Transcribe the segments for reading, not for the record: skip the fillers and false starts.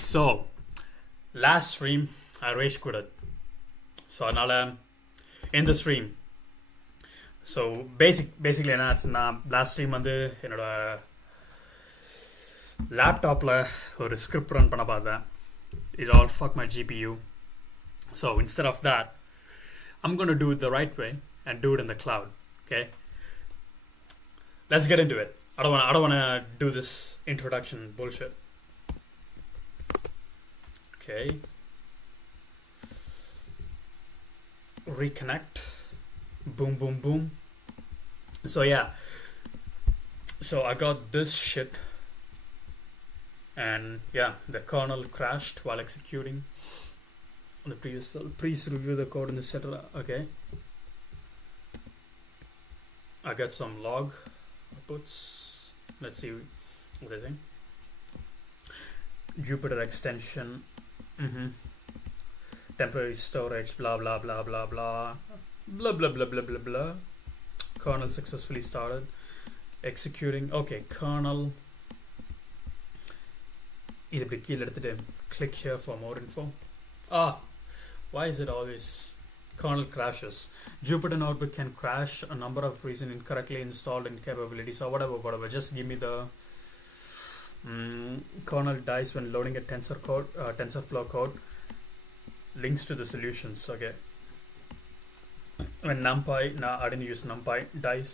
So, last stream I rage quitted. So another in the stream. So basically என்னாச்சுன்னா last stream வந்து என்னோட லேப்டாப்பில் ஒரு ஸ்கிரிப்ட் ரன் பண்ண பார்த்தேன். It all fucked my GPU. So instead of that, I'm going to do it the right way and do it in the cloud. Okay? Let's get into it. I don't want to do this introduction bullshit. Okay. Reconnect. Boom, boom, boom. So yeah. So I got this shit. And yeah, the kernel crashed while executing. The please review the code in the etc. Okay. I got some log outputs. Let's see what they say. Jupyter extension. Temporary storage. Blah blah blah blah blah. Blah blah blah blah blah blah. Kernel successfully started. Executing. Okay, kernel. Click here for more info. Why is it always kernel crashes? Jupyter Notebook can crash a number of reasons: incorrectly installed incapabilities or whatever. Just give me the kernel dies when loading a TensorFlow code. Links to the solutions. Okay. When NumPy, I didn't use NumPy, dies.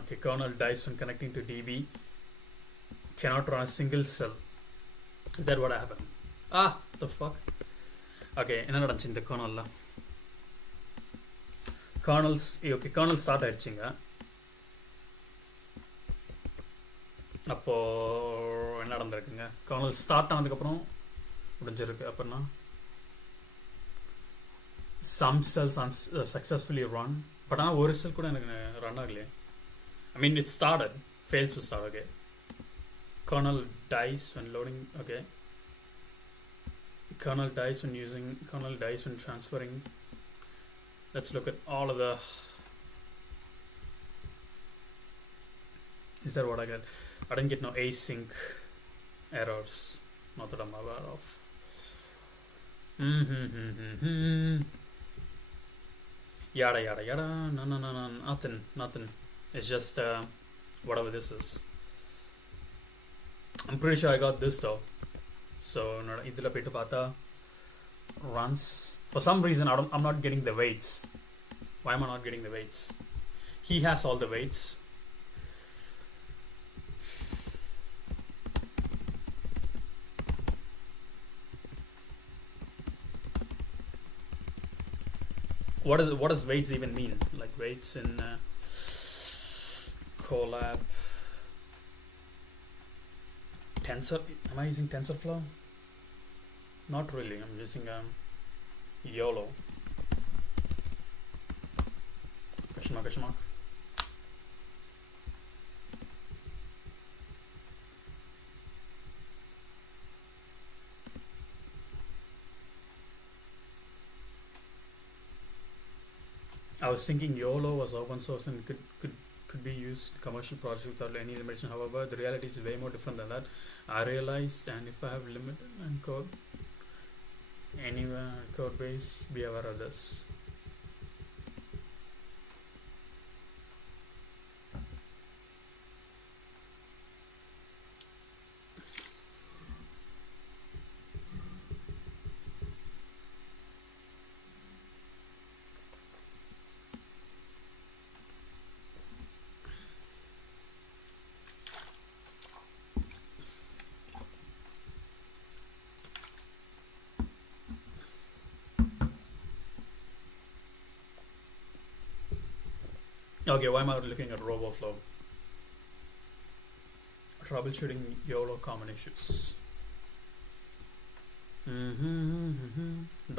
Okay, kernel dies when connecting to DB. Cannot run a single cell. Is that what happened? What the fuck? Okay, என்ன நடந்துச்சு இந்த கர்னல்ல? Kernel start ஆயிடுச்சுங்க. அப்போ என்ன நடந்திருக்குங்க? Kernel start ஆனதுக்கப்புறம் முடிஞ்சிருக்கு. அப்படின்னா some cells successfully run, but ஆனால் ஒரு செல் கூட எனக்கு ரன் ஆகலையே. I mean it started, fails to start. Okay. Kernel dies when loading. Okay. Kernel dies when transferring. Let's look at all of the. Is that what I got? I didn't get no async errors. Not that I'm aware of. Yada yada yada. No. Nothing. It's just whatever this is. I'm pretty sure I got this though. So idhula poitu paatha runs. For some reason I'm not getting the weights. Why am I not getting the weights? He has all the weights. What does weights even mean? Like weights in Colab. Tensor. Am I using TensorFlow? Not really. I'm using YOLO. Question mark. I was thinking YOLO was open source and could be used in commercial projects without any limitation. However, the reality is way more different than that. I realized, and if I have limited and code anywhere code base, be aware of this. Okay, why am I looking at RoboFlow? Troubleshooting YOLO common issues.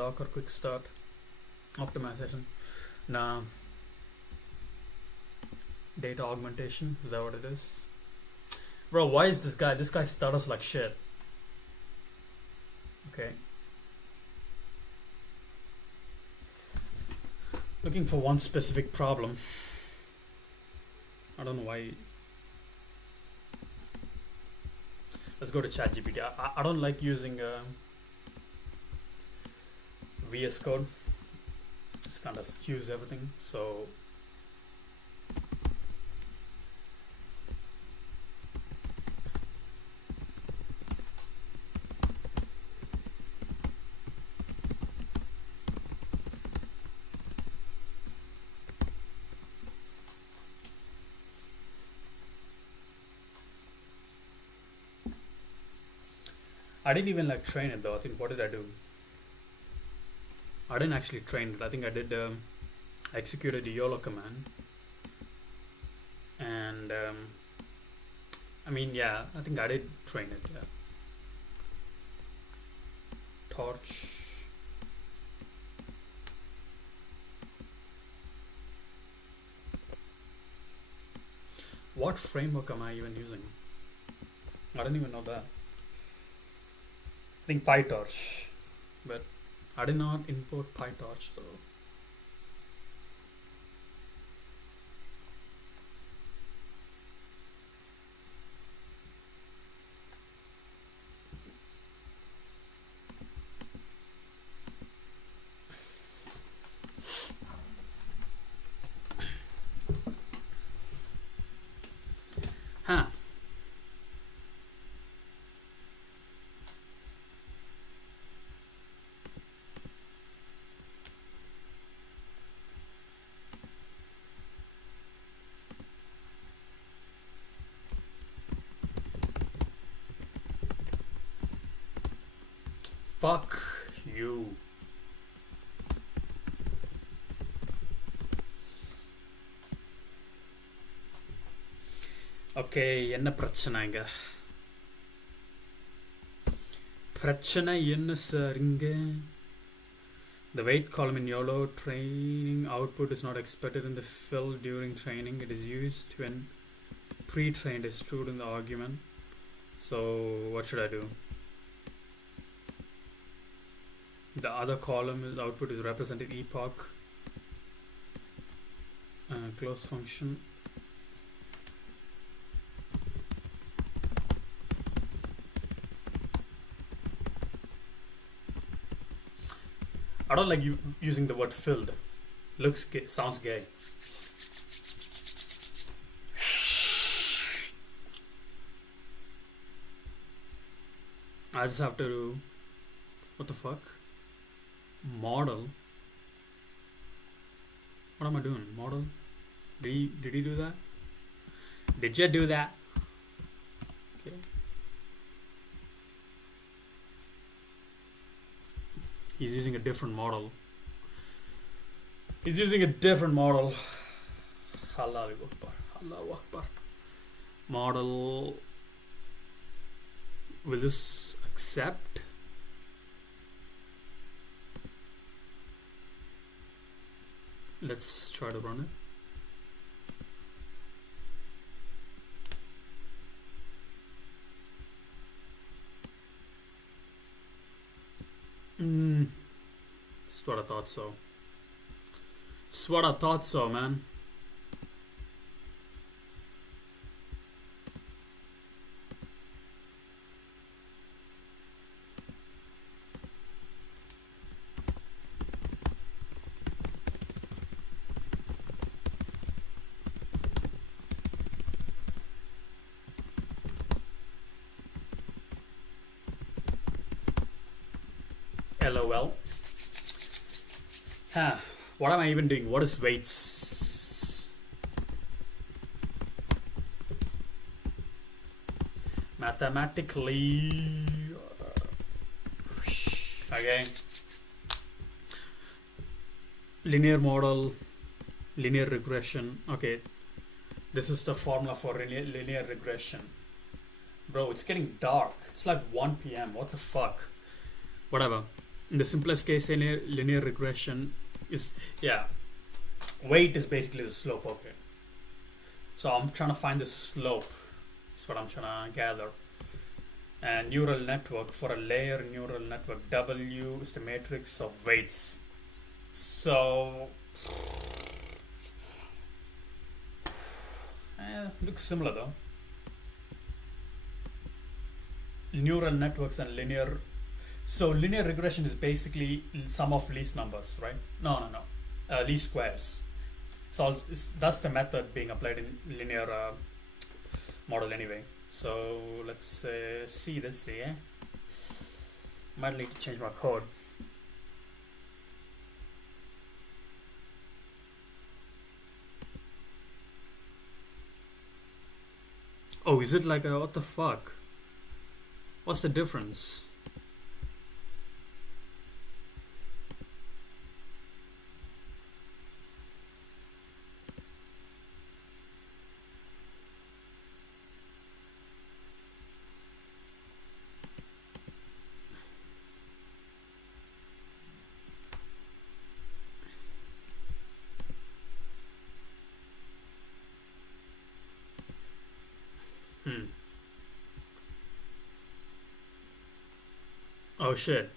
Docker quick start optimization. Now data augmentation, is that what it is? Bro, why is this guy stutters like shit? Okay. Looking for one specific problem. I don't know why. Let's go to ChatGPT. I don't like using VS Code. It's kind of skews everything. So I didn't even like train it though. I think what did I do? I didn't actually train it. I think I did. I executed the YOLO command, and I mean, yeah, I think I did train it. Yeah. Torch. What framework am I even using? I don't even know that. I think PyTorch, but I did not import PyTorch though. Huh. Fuck you. Okay, என்ன பிரச்சனைங்க? பிரச்சனை என்ன sir இங்க? The weight column in YOLO training output is not expected in the fill during training. It is used when pre-trained is stored in the argument. So what should I do? The other column is output is represented epoch. Close function. I don't like using the word filled. Looks gay, sounds gay. I just have to. What the fuck? Model. What am I doing? Model. Did he do that? Did you do that? Okay. He's using a different model. He's using a different model. Allahu Akbar. Allahu Akbar. Model. Will this accept? Let's try to run it. That's what I thought so. That's what I thought so, man. LOL. Huh. What am I even doing? What is weights? Mathematically. Okay. Linear model. Linear regression. Okay. This is the formula for linear regression. Bro, it's getting dark. It's like 1 p.m. What the fuck? Whatever. In the simplest case, linear regression is, yeah, weight is basically the slope. Okay, so I'm trying to find the slope. That's what I'm trying to gather. And neural network, for a layer neural network, W is the matrix of weights. So Looks similar though. Neural networks and linear. So linear regression is basically sum of least numbers, right? No. Least squares. So that's the method being applied in linear model anyway. So let's see this here. Might need to change my code. Oh, is it like a what the fuck? What's the difference? Oh shit.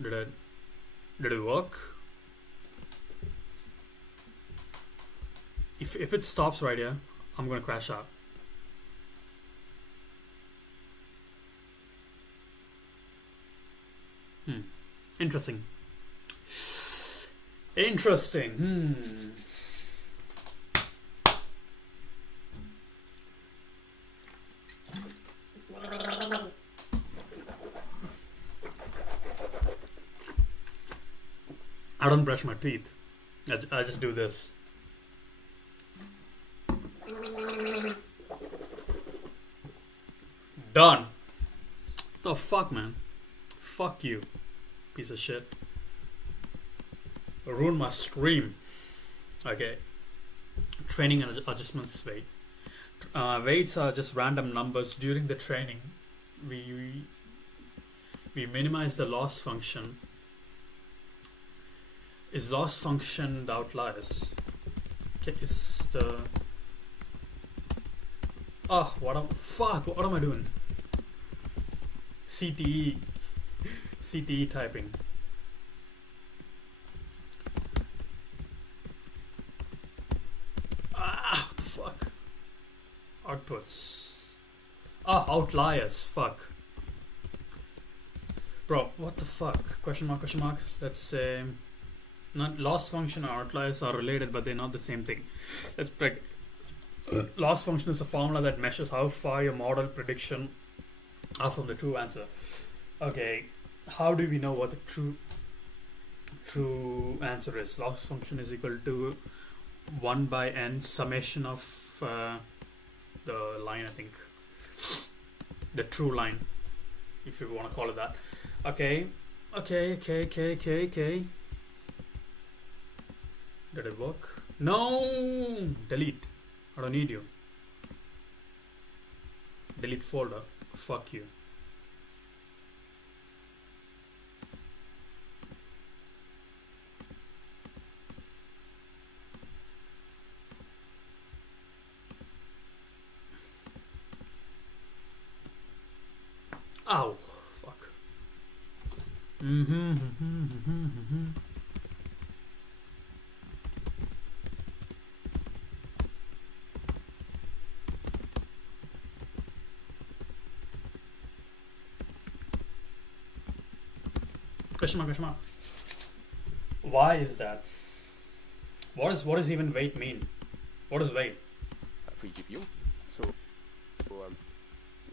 Did it work? If it stops right here, I'm gonna crash out. Interesting. I don't brush my teeth. I just do this. Done. The fuck, man? Fuck you, piece of shit. Ruin my stream. Okay. Training and adjustments weight. Weights are just random numbers. During the training, we minimize the loss function. Is loss function the outliers? Okay, is the what am I doing? CTE typing. What the fuck? Outputs. Outliers. Fuck. Bro, what the fuck? Question mark. Let's say not loss function or outliers are related, but they're not the same thing. Let's break. Loss function is a formula that measures how far your model prediction are from the true answer. Okay, how do we know what the true answer is? Loss function is equal to 1 by n summation of the line, I think. The true line, if you want to call it that. Okay. Did it work? No! Delete. I don't need you. Delete folder. Fuck you. Ow. Fuck. Question mark. Why is that? What does even weight mean? What is weight? Free GPU. So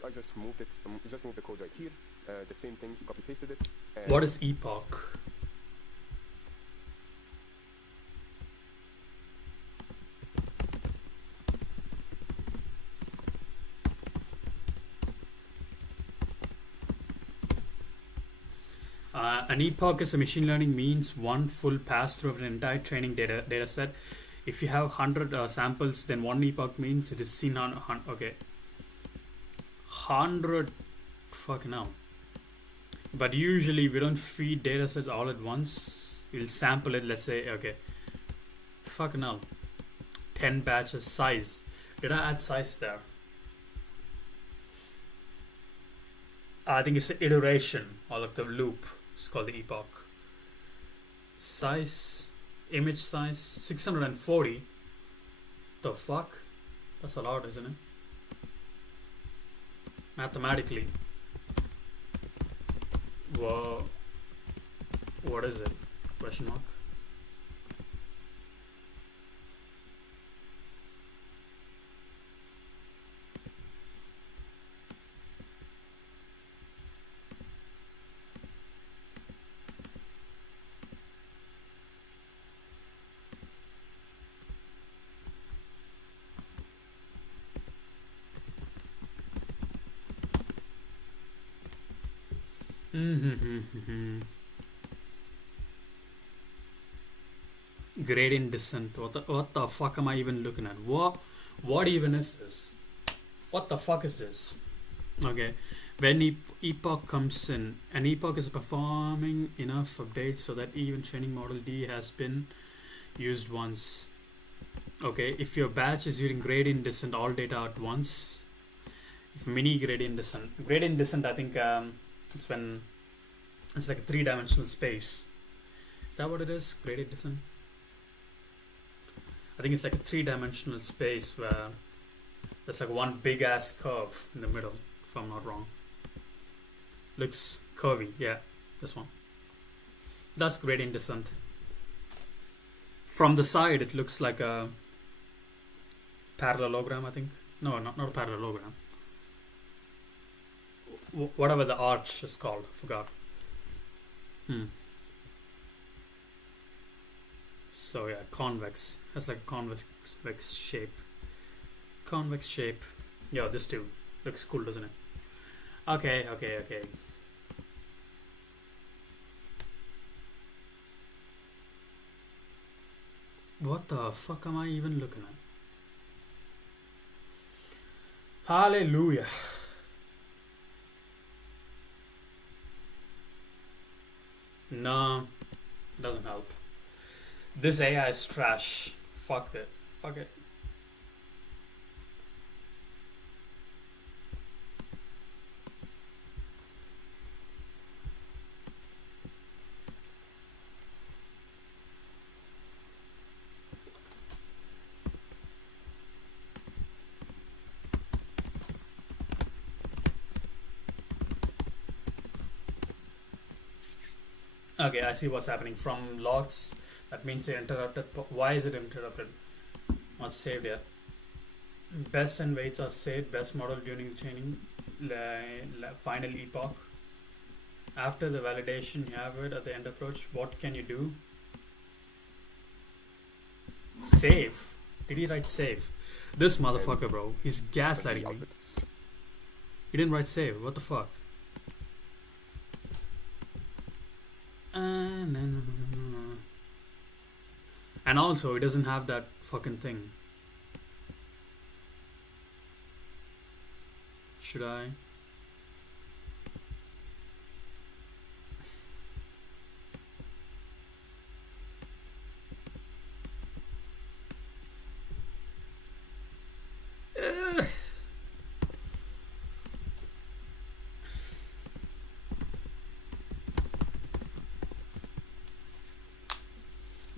I just moved it. Just moved the code right here. The same thing. Copy pasted it. What is epoch? An epoch is a machine learning means one full pass through of an entire training data set. If you have 100 samples, then one epoch means it is seen on 100 fucking hell. But usually we don't feed data sets all at once. We'll sample it, let's say, okay, fucking hell, 10 batches size. Did I add size there? I think it's the iteration or like the loop. It's called the epoch. Size. Image size 640. The fuck? That's a lot, isn't it? Mathematically. Whoa. What is it? Question mark. Gradient descent. What the fuck am I even looking at? What even is this? What the fuck is this? Okay. When epoch comes in, an epoch is performing enough updates so that even training model D has been used once. Okay, if your batch is using gradient descent all data at once, if mini gradient descent, I think it's when it's like a 3-dimensional space. Is that what it is? Gradient descent? I think it's like a 3-dimensional space where there's like one big ass curve in the middle, if I'm not wrong. Looks curvy, yeah, this one. That's gradient descent. From the side, it looks like a parallelogram, I think. No, not a parallelogram. Whatever the arch is called, forgot. So yeah, convex. That's like a convex shape. Convex shape. Yeah, this too looks cool, doesn't it? Okay. What the fuck am I even looking at? Hallelujah. No, doesn't help. This AI is trash. Fuck it. Okay, I see what's happening. From logs, that means they interrupted. Why is it interrupted? Not saved yet. Best and weights are saved. Best model during training. Final epoch. After the validation, you have it at the end approach. What can you do? Save. Did he write save? This motherfucker, bro. He's gaslighting me. He didn't write save. What the fuck? No. And also, it doesn't have that fucking thing. Should I?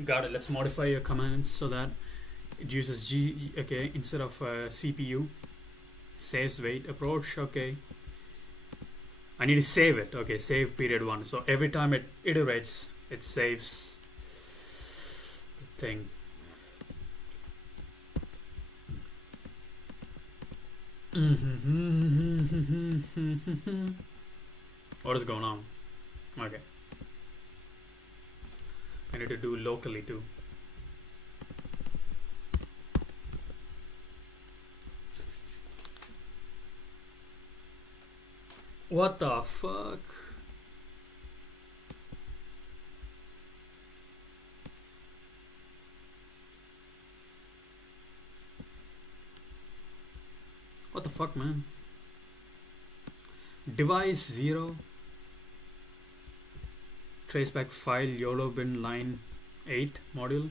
Got it. Let's modify your command so that it uses G. Okay, instead of CPU. Saves weight approach. Okay. I need to save it. Okay, save period 1. So every time it iterates, it saves the thing. What is going on? Okay. I need to do locally too. What the fuck? What the fuck, man? Device 0. Traceback file YOLO bin line 8 module.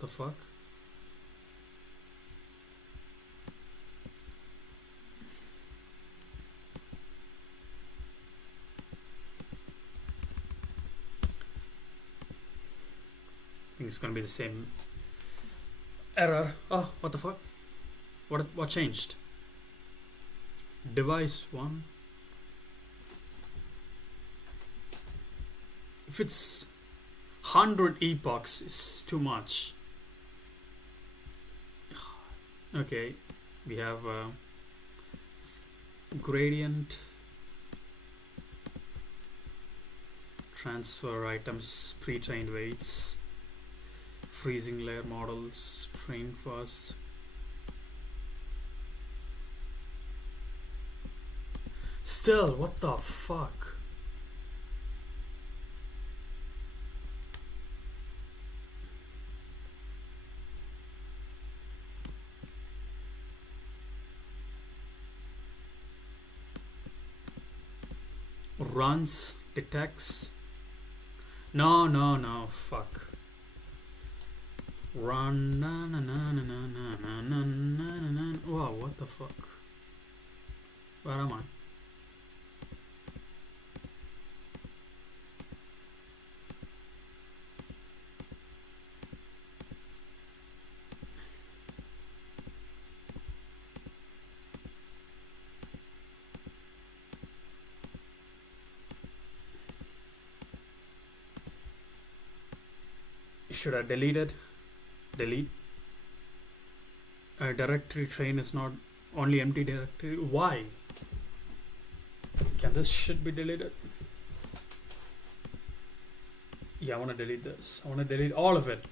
The fuck? think it's gonna be the same error. Oh, what the fuck? What changed? Device 1. If it's 100 epochs, it's too much. Okay, we have gradient, transfer items, pre-trained weights, freezing layer models, train first. Still, what the fuck? Runs, detects. No, fuck. Run, na na na na na na na na na na. Wow, what the fuck? Where am I? Should I delete it? Delete. Directory train is not only empty directory. Why? Can this shit be deleted? Yeah, I want to delete this. I want to delete all of it.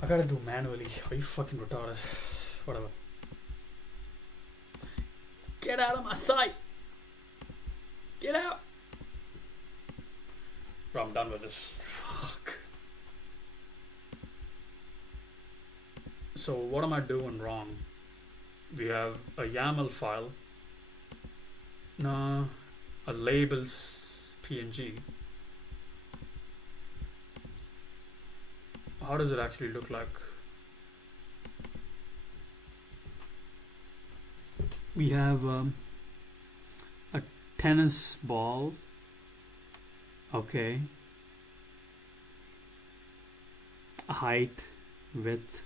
I gotta do manually. Are you fucking retarded? Whatever. Get out of my sight! Get out! Bro, I'm done with this. Fuck. So what am I doing wrong? We have a YAML file. No, a labels PNG. How does it actually look like? We have a tennis ball. Okay. Height, width,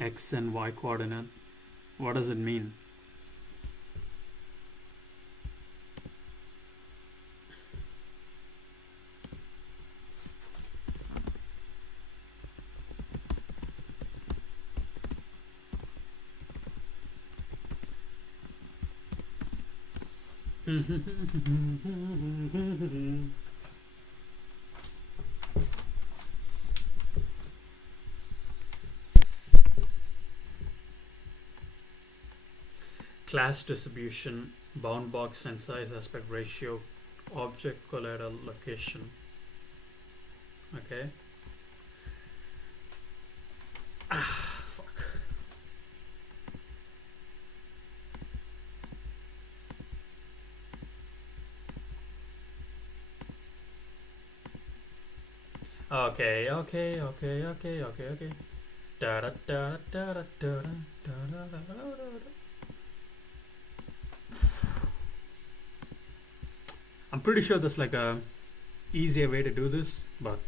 X and Y coordinate. What does it mean? Class distribution, bound box and size, aspect ratio, object collateral location. Okay. Fuck. Okay. Da da da da da da da da da. I'm pretty sure there's like a easier way to do this, but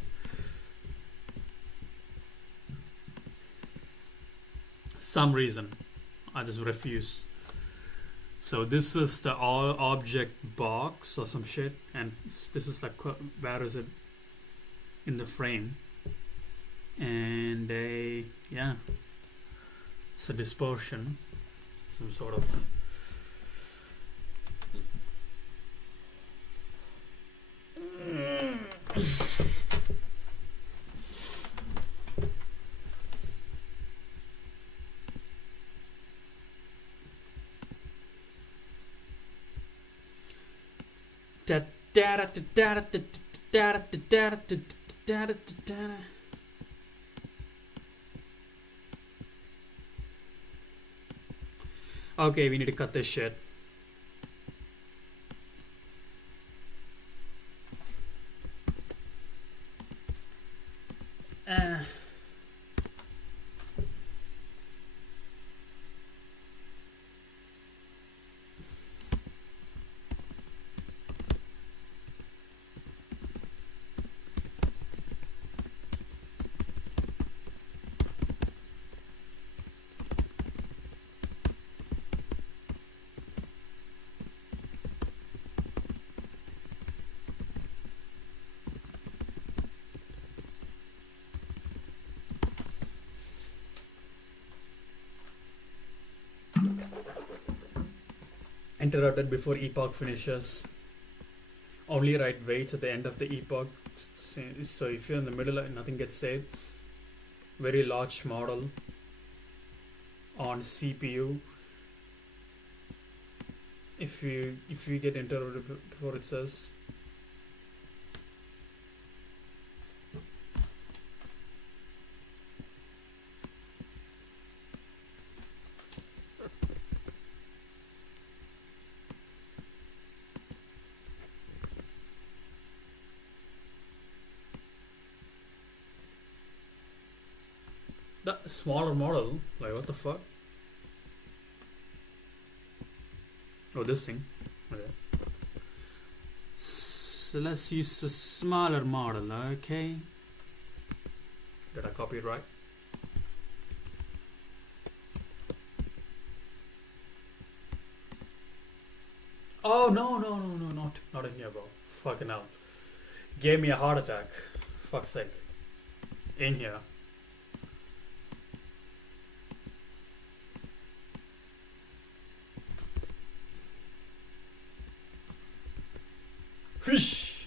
some reason I just refuse. So this is the all object box or some shit, and this is like where is it in the frame? And yeah, it's a dispersion, some sort of okay, we need to cut this shit. interrupted before epoch finishes. Only write waits at the end of the epoch. So if you're in the middle, nothing gets saved. Very large model on CPU. If you get interrupted before it says. That smaller model, like what the fuck? Oh, this thing. Okay. So let's use a smaller model, okay? Did I copy it right? Oh no, not in here, bro. Fucking hell. Gave me a heart attack. Fuck's sake. In here. Whoosh.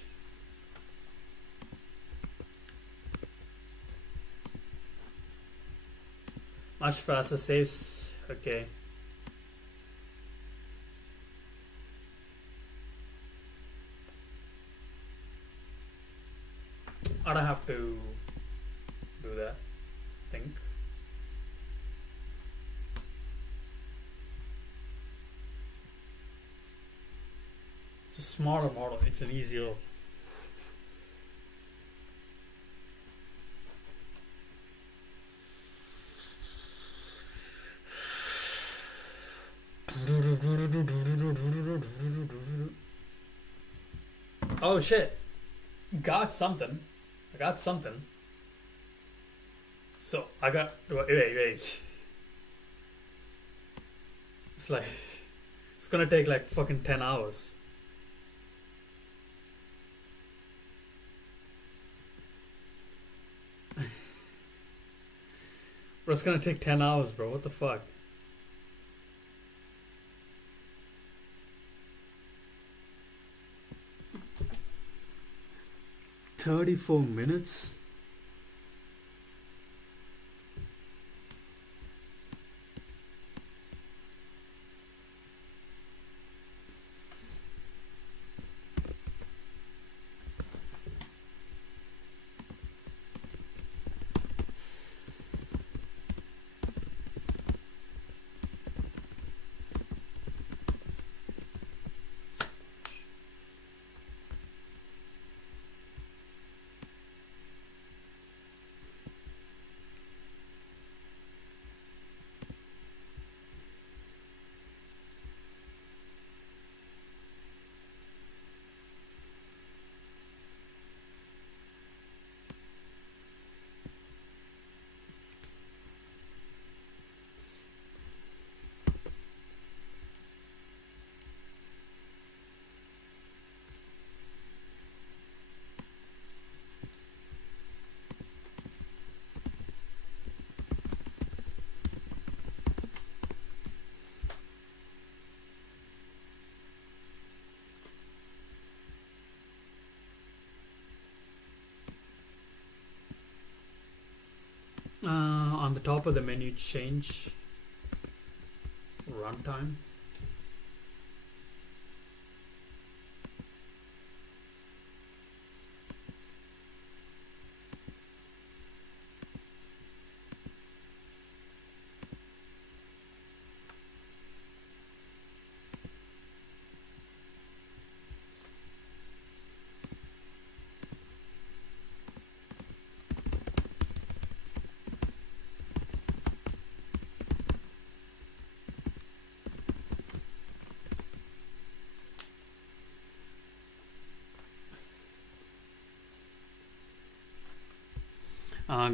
Much faster saves. Okay. I don't have to do that, I think. It's a smaller model, it's an easier. Oh shit. Got something. I got something. So I got wait. It's like it's gonna take like fucking 10 hours. Bro, it's gonna take 10 hours, bro. What the fuck? $34. On the top of the menu, change runtime.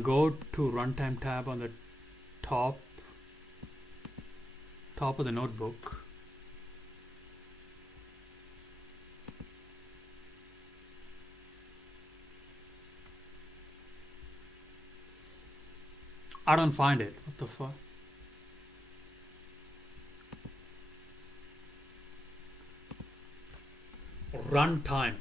Go to runtime tab on the top of the notebook. I don't find it. What the fuck? run time.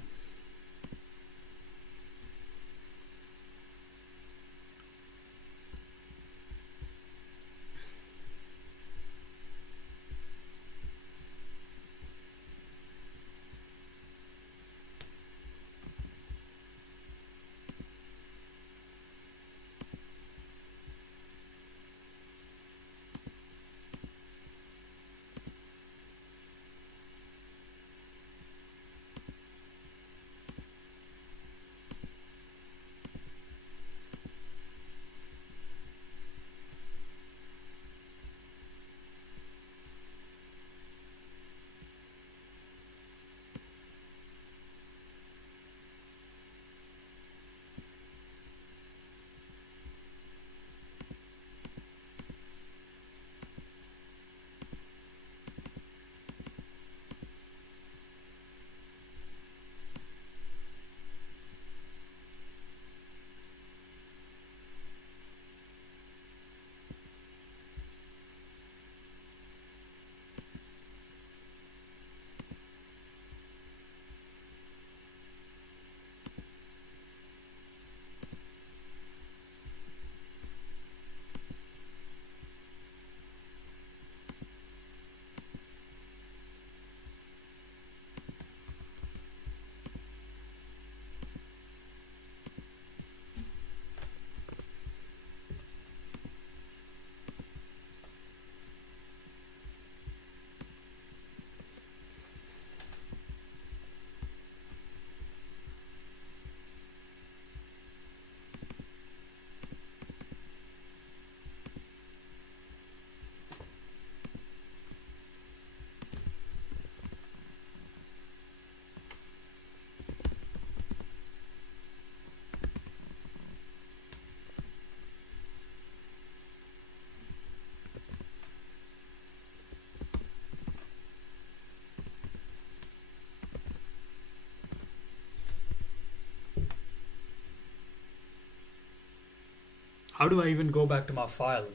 How do I even go back to my file?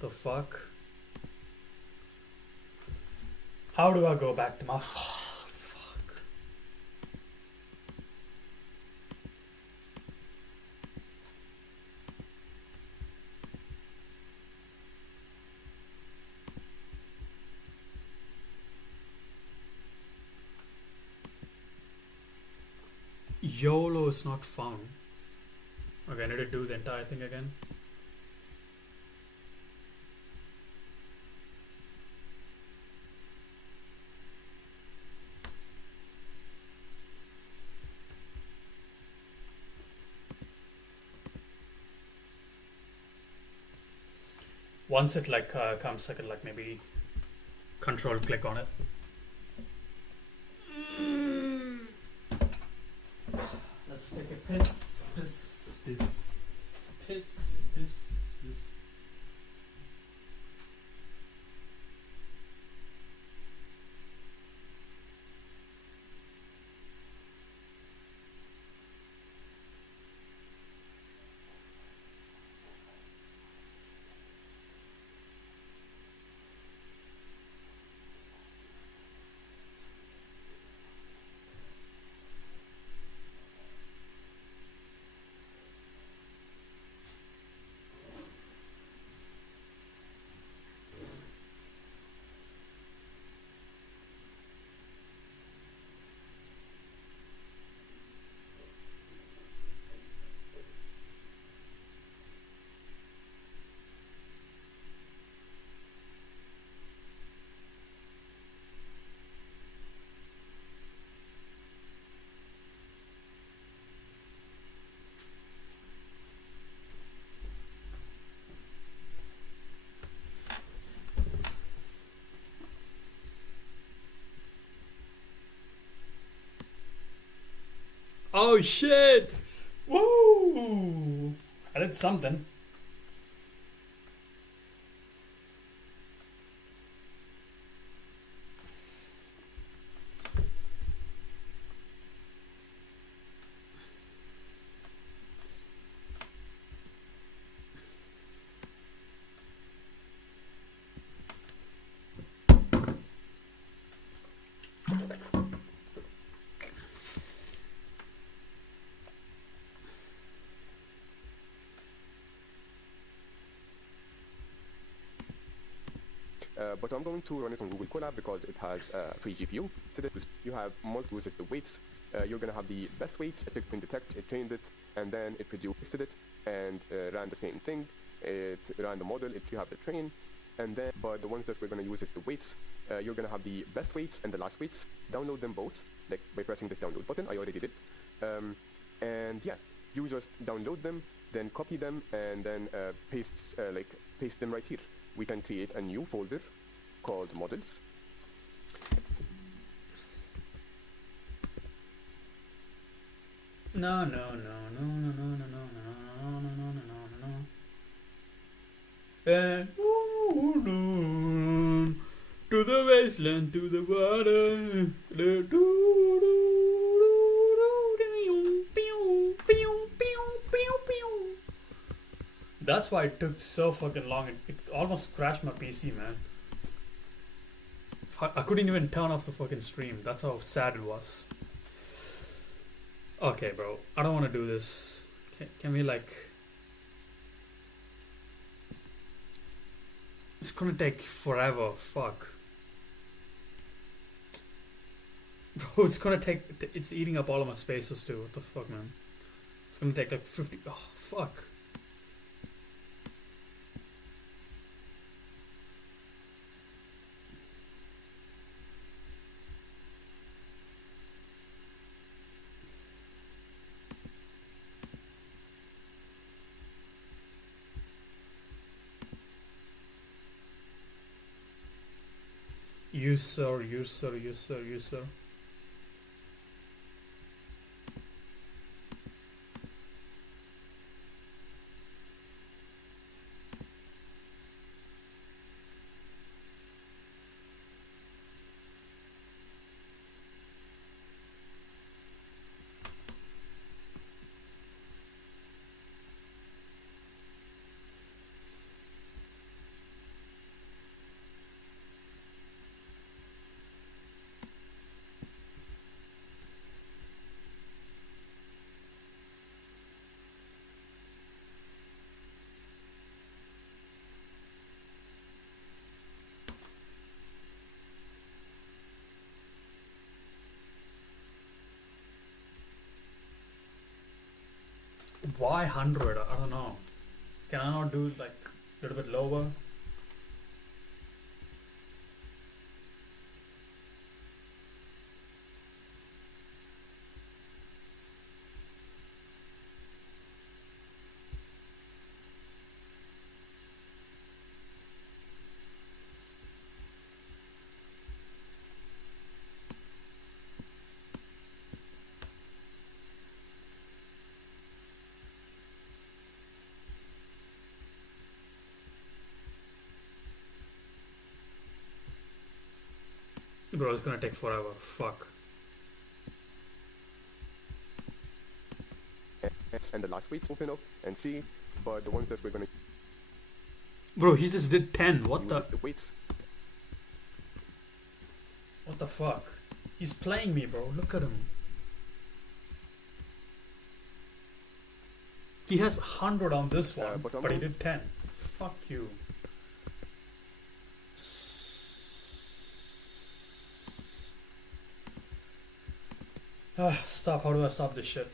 The fuck? How do I go back to my fuck? YOLO is not found. Okay, I need to do the entire thing again. Once it like comes, I can like maybe control click on it. Let's take a piss, piss, piss, piss, piss, piss. Oh shit! Woo! I did something. but I'm going to run it on Google Colab because it has free GPU. So that you have multiple uses the weights. You're going to have the best weights, it picked and detect, it trained it, and then it produced it and ran the same thing. It ran the model, you have the train, and then, but the ones that we're going to use is the weights. You're going to have the best weights and the last weights. Download them both, like by pressing this download button. I already did. And yeah, you just download them, then copy them, and then paste them right here. We can create a new folder called models. No, no, no, no, no, no, no, no, no, no, no, no, no, no. And on to the wasteland, to the water. That's why it took so fucking long. It almost crashed my PC, man. I couldn't even turn off the fucking stream. That's how sad it was. Okay, bro. I don't want to do this. Can we like... It's gonna take forever. Fuck. Bro, it's gonna take... It's eating up all of my spaces too. What the fuck, man? It's gonna take like 50... Oh, fuck. You sir, you sir, you sir, you sir. Why 100? I don't know. Can I not do like a little bit lower? Bro, it's gonna take forever. Fuck. And the last weights open up and see, but the ones that we're going to... Bro, he just did 10. What the... the weights. What the fuck? He's playing me, bro. Look at him. He has 100 on this one, but he did 10. Fuck you. Stop. How do I stop this shit?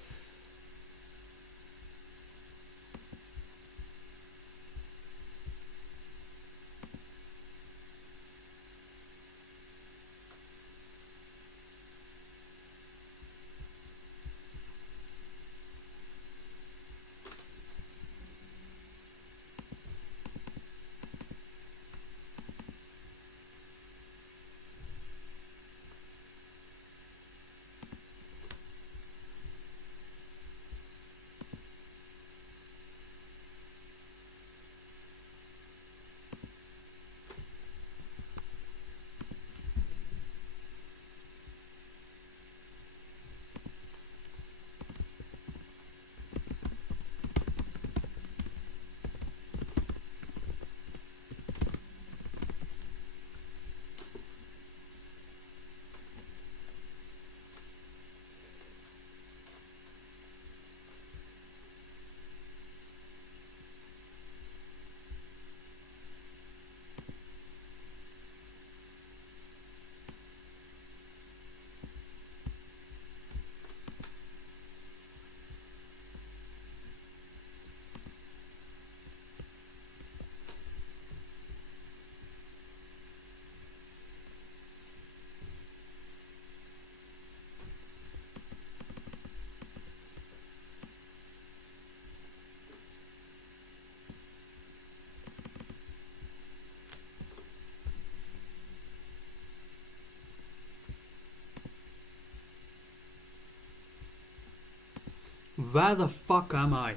Where the fuck am I?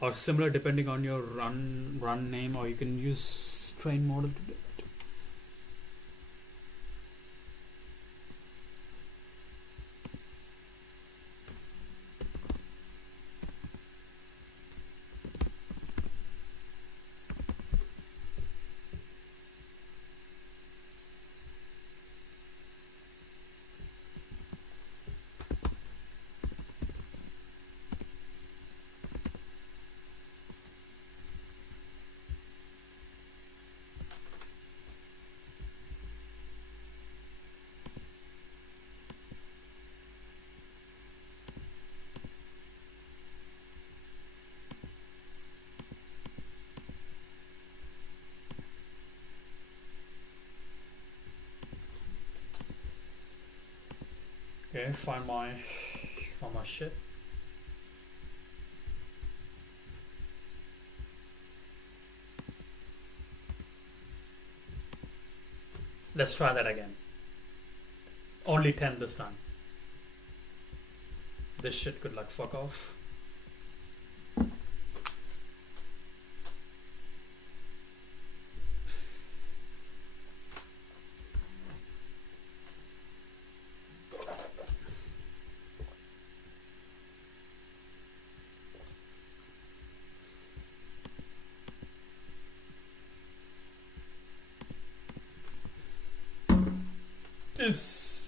Or similar depending on your run name, or you can use train model to do it. Okay, find my shit. Let's try that again. Only 10 this time. This shit could like fuck off. This.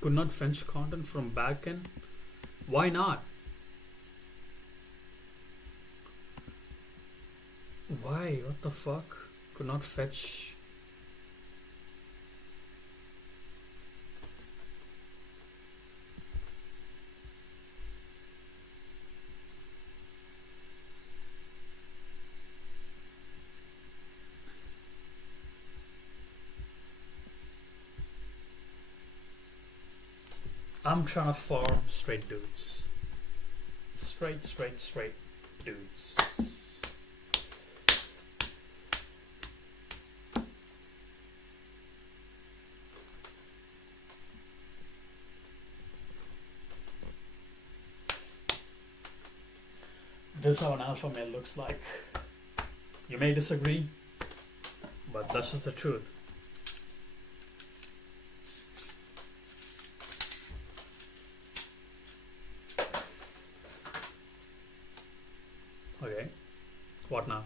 Could not fetch content from backend. Why not? Why? What the fuck? Could not fetch. I'm trying to farm straight dudes. Straight dudes. This is how an alpha male looks like. You may disagree, but that's just the truth. Okay, what now?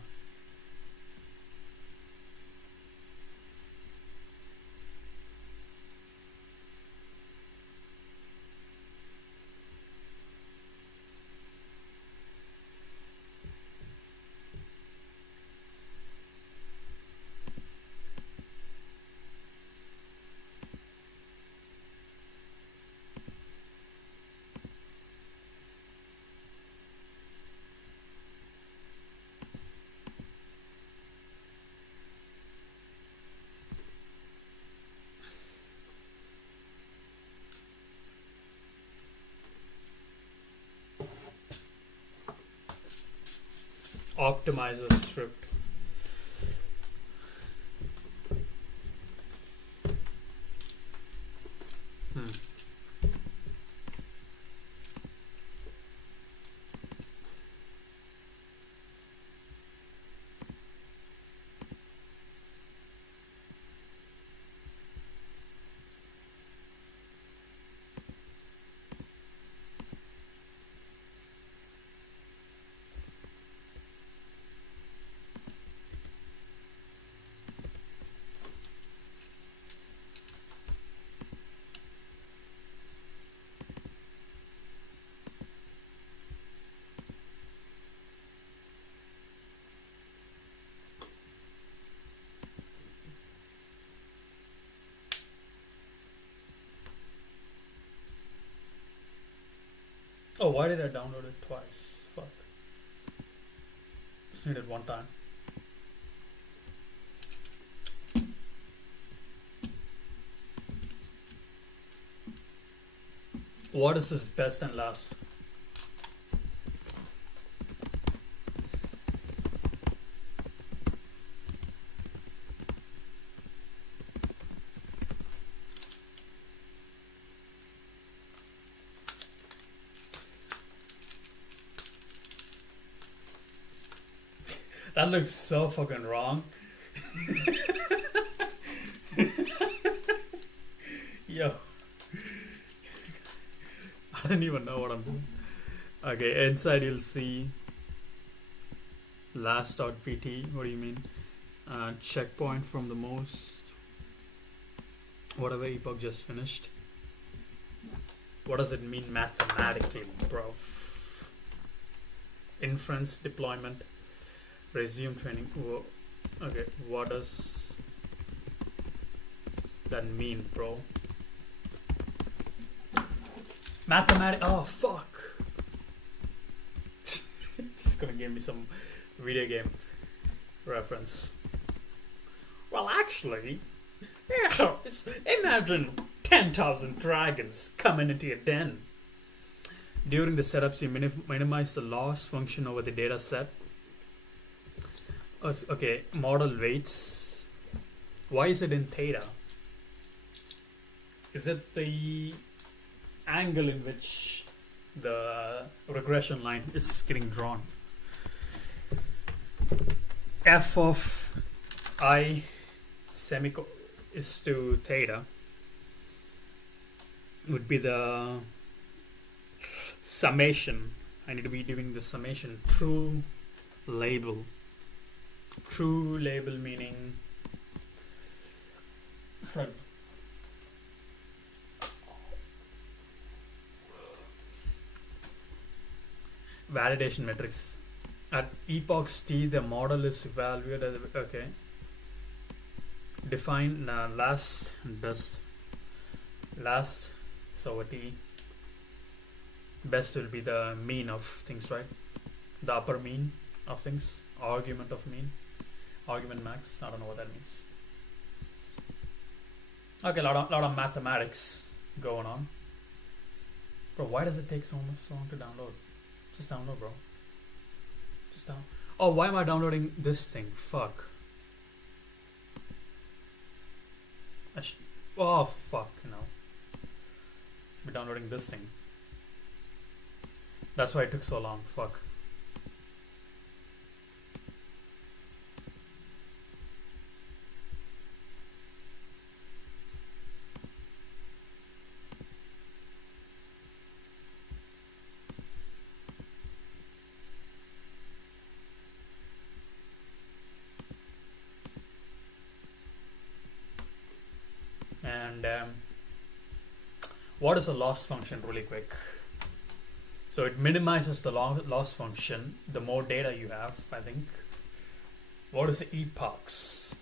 Optimizer script. Oh, why did I download it twice? Fuck. Just need it one time. What is this best and last? That looks so fucking wrong. Yo, I don't even know what I'm doing. Okay, inside you'll see last.pt. What do you mean? Checkpoint from the most whatever epoch just finished. What does it mean mathematically, bro? Inference deployment, resume training. Whoa. Okay, what does that mean, bro? Mathematic. Oh fuck! It's gonna give me some video game reference. Well, actually, yeah, imagine 10,000 dragons coming into your den. During the setups, you minimize the loss function over the data set. Okay, model weights. Why is it in theta? Is it the angle in which the regression line is getting drawn? F of I is to theta would be the summation. I need to be doing the summation. True label meaning validation metrics. At epoch t, the model is evaluated as okay. Define last and best. Last, so a t. Best will be the mean of things, right? The upper mean of things. Argument of mean. Argument max. I don't know what that means. Okay, lot of mathematics going on. Bro, why does it take so long to download? Just download, bro. Just down. Oh, why am I downloading this thing? Fuck. Oh, fuck, no. Should be downloading this thing. That's why it took so long. Fuck. And what is a loss function, really quick? So it minimizes the loss function the more data you have, I think. What is the epochs?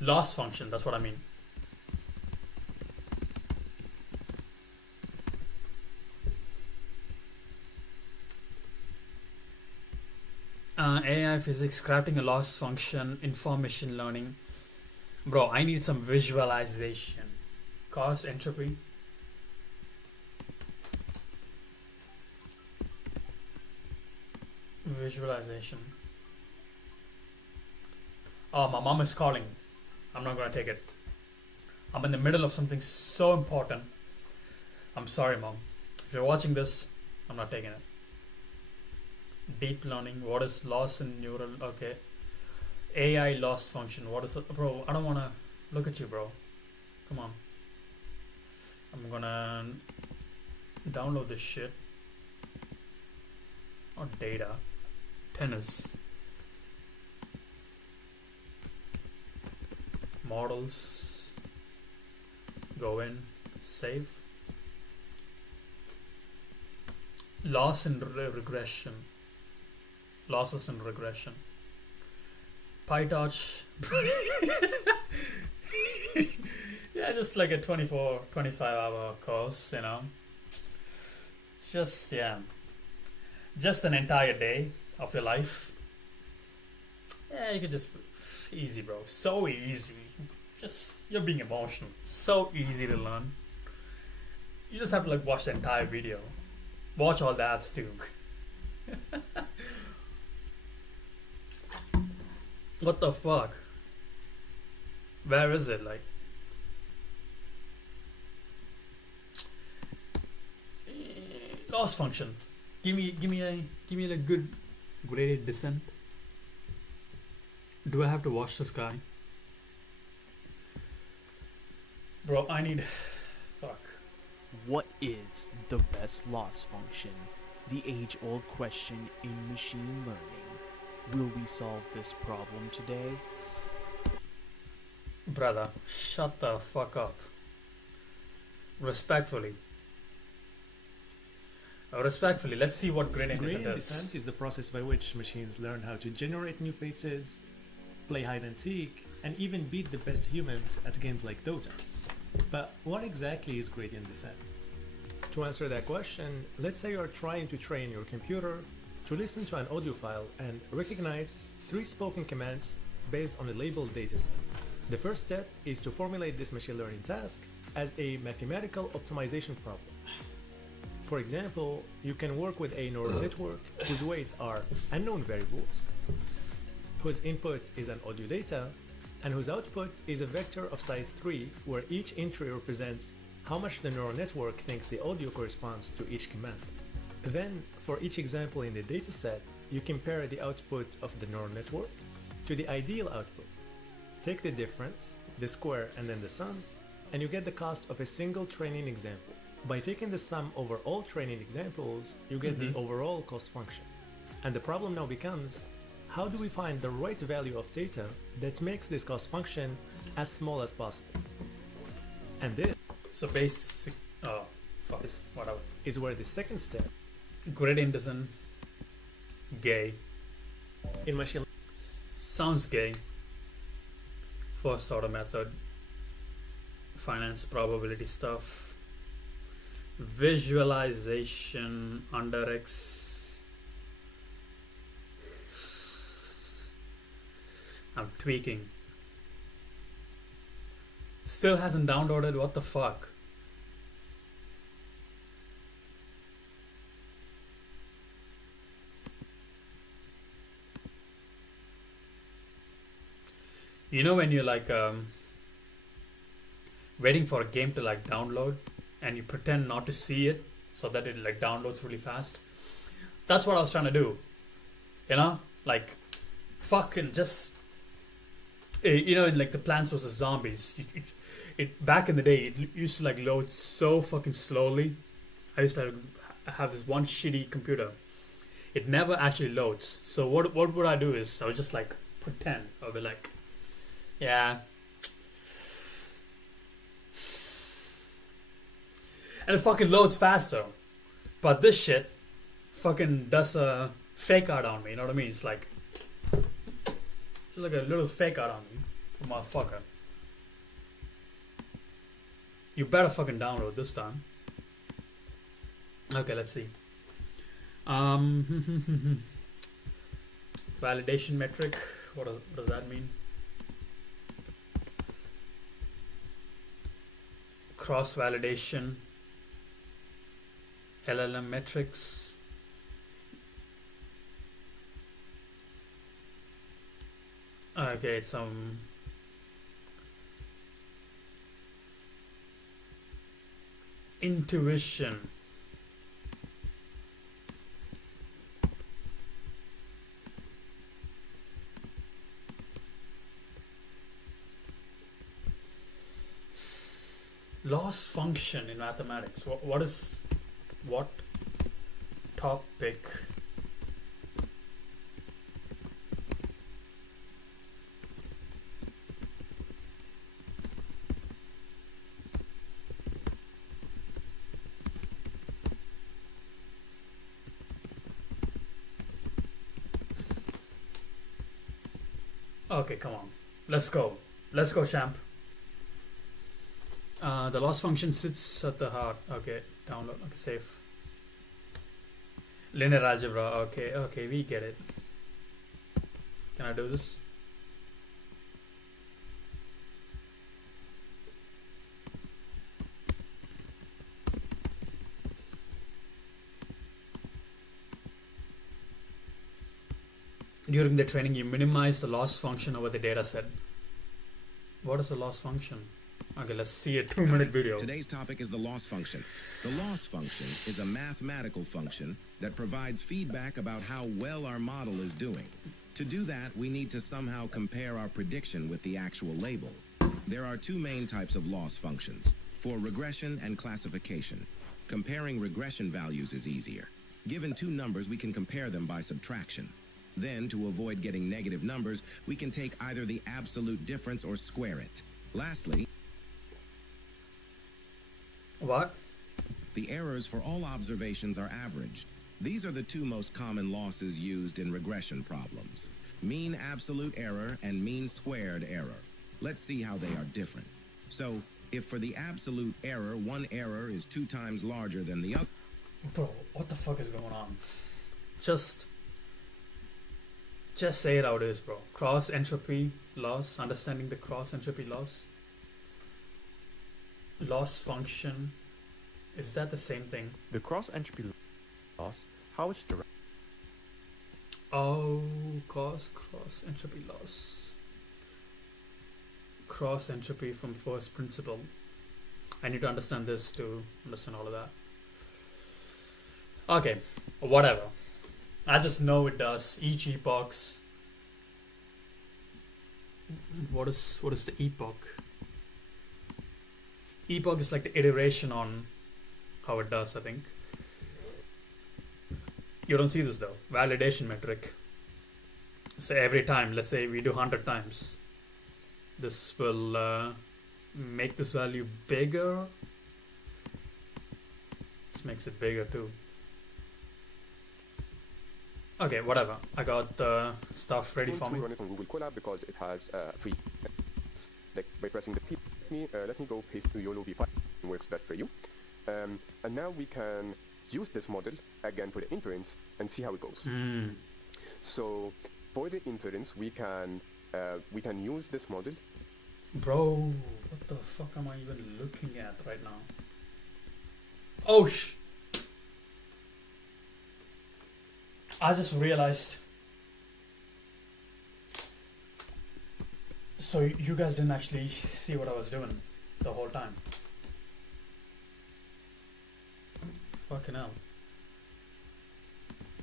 Loss function, that's what I mean. AI physics, crafting a loss function, information learning. Bro, I need some visualization. Cause entropy. Visualization. Oh, my mom is calling. I'm not gonna take it. I'm in the middle of something so important. I'm sorry, mom. If you're watching this, I'm not taking it. Deep learning. What is loss in neural? Okay. AI loss function. What is it? Bro, I don't wanna look at you, bro. Come on. I'm gonna download this shit. Or data. Tennis. Models. Go in. Save. Loss in regression. Losses in regression. PyTorch. Yeah, just like a 24, 25 hour course, you know. just yeah, just an entire day of your life. Yeah, you could just easy, bro. So easy. Just you're being emotional. So easy to learn. You just have to like watch the entire video. Watch all the ads too. What the fuck? Where is it? Like, loss function. Give me a good graded descent. Do I have to watch this guy? Bro, I need. Fuck. What is the best loss function? The age-old question in machine learning. Will we solve this problem today? Brother, shut the fuck up. Respectfully. Respectfully, let's see what gradient Gradient is. descent is the process by which machines learn how to generate new faces, play hide and seek, and even beat the best humans at games like Dota. But what exactly is gradient descent? To answer that question, let's say you are trying to train your computer to listen to an audio file and recognize 3 spoken commands based on a labeled dataset. The first step is to formulate this machine learning task as a mathematical optimization problem. For example, you can work with a neural network whose weights are unknown variables, whose input is an audio data, and whose output is a vector of size 3 where each entry represents how much the neural network thinks the audio corresponds to each command. Then, for each example in the dataset, you compare the output of the neural network to the ideal output. Take the difference, the square, and then the sum, and you get the cost of a single training example. By taking the sum over all training examples, you get the overall cost function. And the problem now becomes, how do we find the right value of data that makes this cost function as small as possible? And this So basic. Oh, fuck. Whatever. is where the second step Gradient isn't gay. in machine Sounds gay. First order method. Finance probability stuff. Visualization under X. I'm tweaking. Still hasn't downloaded. What the fuck? You know when you're like waiting for a game to like download and you pretend not to see it so that it like downloads really fast? That's what I was trying to do. You know? Like fucking just you know, in like the Plants vs Zombies, it back in the day it used to like load so fucking slowly. I used to have this one shitty computer. It never actually loads. So what would I do is I would just like pretend. I would be like, yeah. And it fucking loads faster. But this shit fucking does a fake out on me, you know what I mean? It's like a little fake out on me, motherfucker. You better fucking download this time. Okay, let's see. Validation metric. What does that mean? Cross validation. LLM metrics. Okay, it's intuition. Loss function in mathematics. What topic? Okay, come on. Let's go. Let's go, champ. The loss function sits at the heart. Okay, download. Okay, save. Linear algebra. Okay, we get it. Can I do this? During the training, you minimize the loss function over the data set. What is the loss function? Okay, let's see a 2-minute video. Today's topic is the loss function. The loss function is a mathematical function that provides feedback about how well our model is doing. To do that, we need to somehow compare our prediction with the actual label. There are two main types of loss functions, for regression and classification. Comparing regression values is easier. Given two numbers, we can compare them by subtraction. Then, to avoid getting negative numbers, we can take either the absolute difference or square it. Lastly, What? the errors for all observations are averaged. These are the two most common losses used in regression problems: mean absolute error and mean squared error. Let's see how they are different. So, if for the absolute error, one error is 2 times larger than the other, Bro, what the fuck is going on? Just say it how it is, bro. Cross entropy loss, understanding the cross entropy loss. Loss function, is that the same thing? The cross entropy loss, how it's derived. Oh, cross entropy loss. Cross entropy from first principle. I need to understand this to understand all of that. Okay, whatever. I just know it does. Each epochs. What is the epoch? Epoch is like the iteration on how it does, I think. You don't see this though. Validation metric. So every time, let's say we do 100 times, this will make this value bigger. This makes it bigger too. Okay, whatever. I got the stuff ready for me. Run it on Google Colab because it has free. Like by pressing the P, let me go paste to YOLO V5. Works best for you. And now we can use this model again for the inference and see how it goes. So for the inference, we can use this model. Bro, what the fuck am I even looking at right now? Oh I just realized. So you guys didn't actually see what I was doing the whole time. Fucking hell.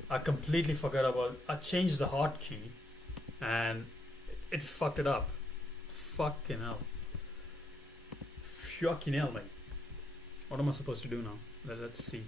I completely forgot about. I changed the hotkey and it fucked it up. Fucking hell. Fucking hell, mate. What am I supposed to do now? Let's see.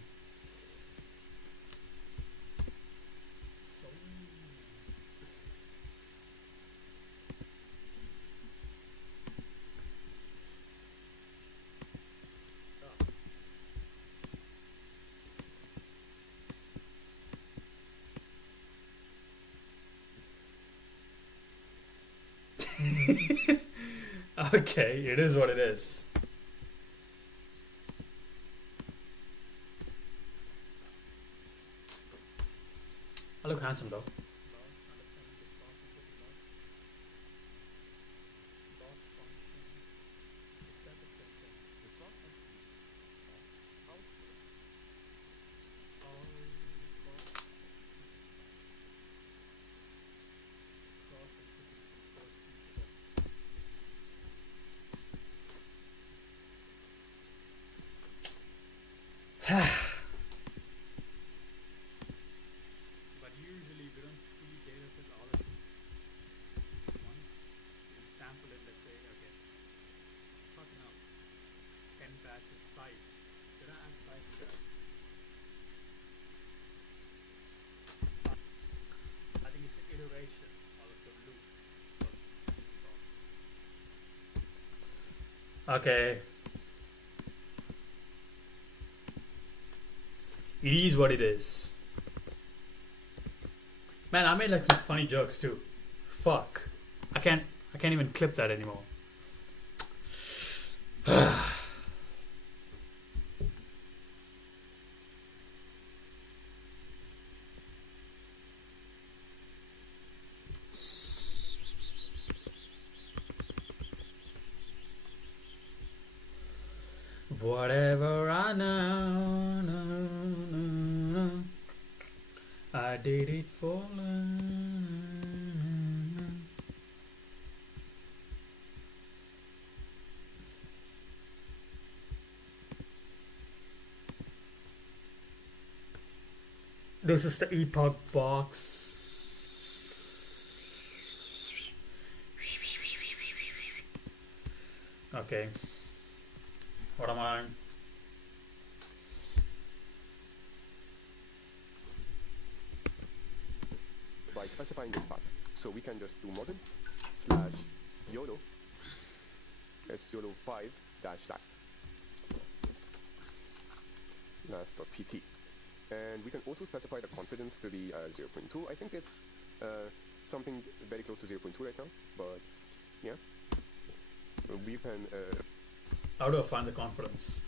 Okay, it is what it is. I look handsome though. But usually we don't feed data set all at once. We sample it, let's say, okay. Fucking hell. 10 batches size. Did I add size to that? I think it's an iteration of the loop. Okay. It is what it is. Man, I made like some funny jokes too. Fuck. I can't even clip that anymore. Whatever I know, I did it for love. This is the epoch box. Okay. What am I? By specifying this path. So we can just do models slash YOLO YOLO 5 dash last.pt. And we can also specify the confidence to be 0.2. I think it's something very close to 0.2 right now, but yeah. We can How do I find the confidence?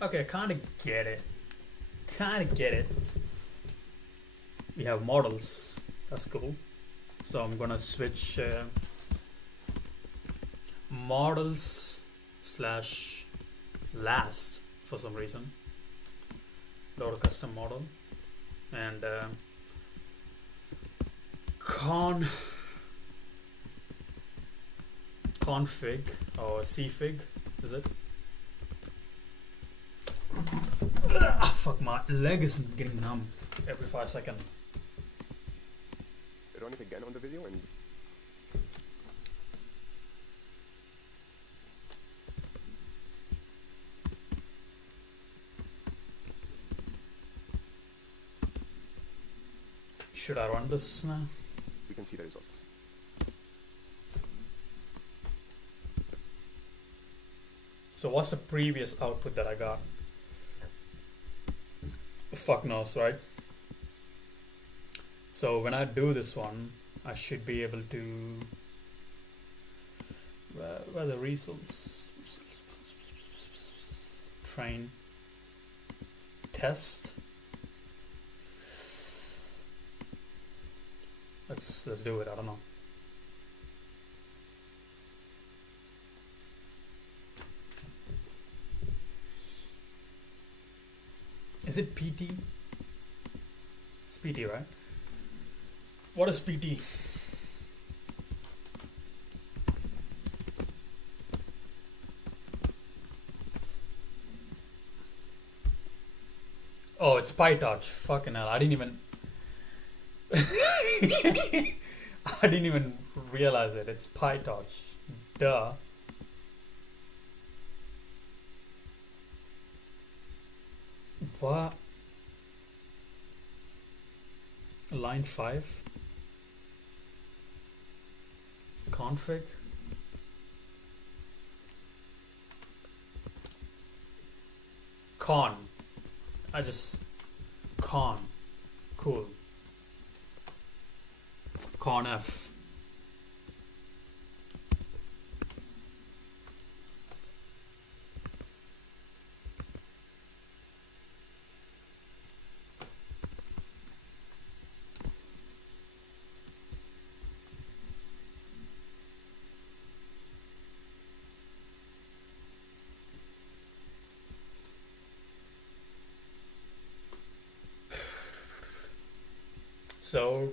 Okay, kind of get it. We have models. That's cool. So I'm gonna switch models slash last for some reason. Load a custom model and config or config is it? Fuck, my leg is getting numb every 5 seconds. run it again on the video and Should I run this now? we can see the results. So what's the previous output that I got? Fuck knows, right? So when I do this one, I should be able to where the results train test. Let's do it. I don't know. Is it PT? It's PT, right? What is PT? Oh, it's PyTorch. Fucking hell. I didn't even realize it. It's PyTorch. Duh. What? Line 5. Config. Con. Con. Cool. Conf. So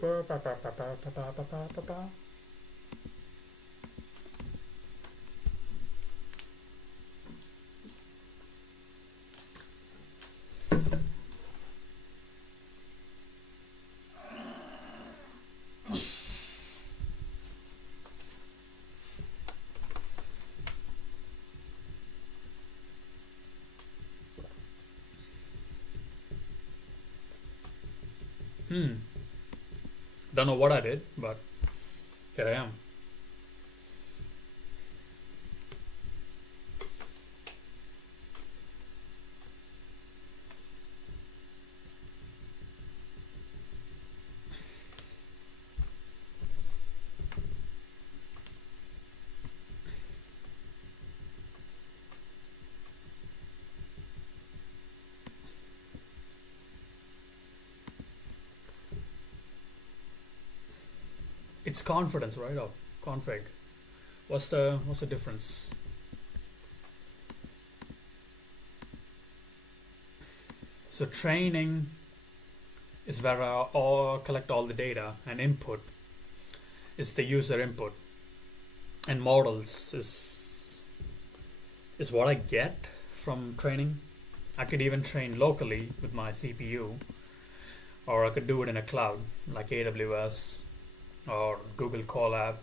don't know what I did, but here I am. it's confidence, right? Or config. What's the difference? So training is where I all collect all the data, and input is the user input, and models is what I get from training. I could even train locally with my CPU, or I could do it in a cloud like AWS or Google Colab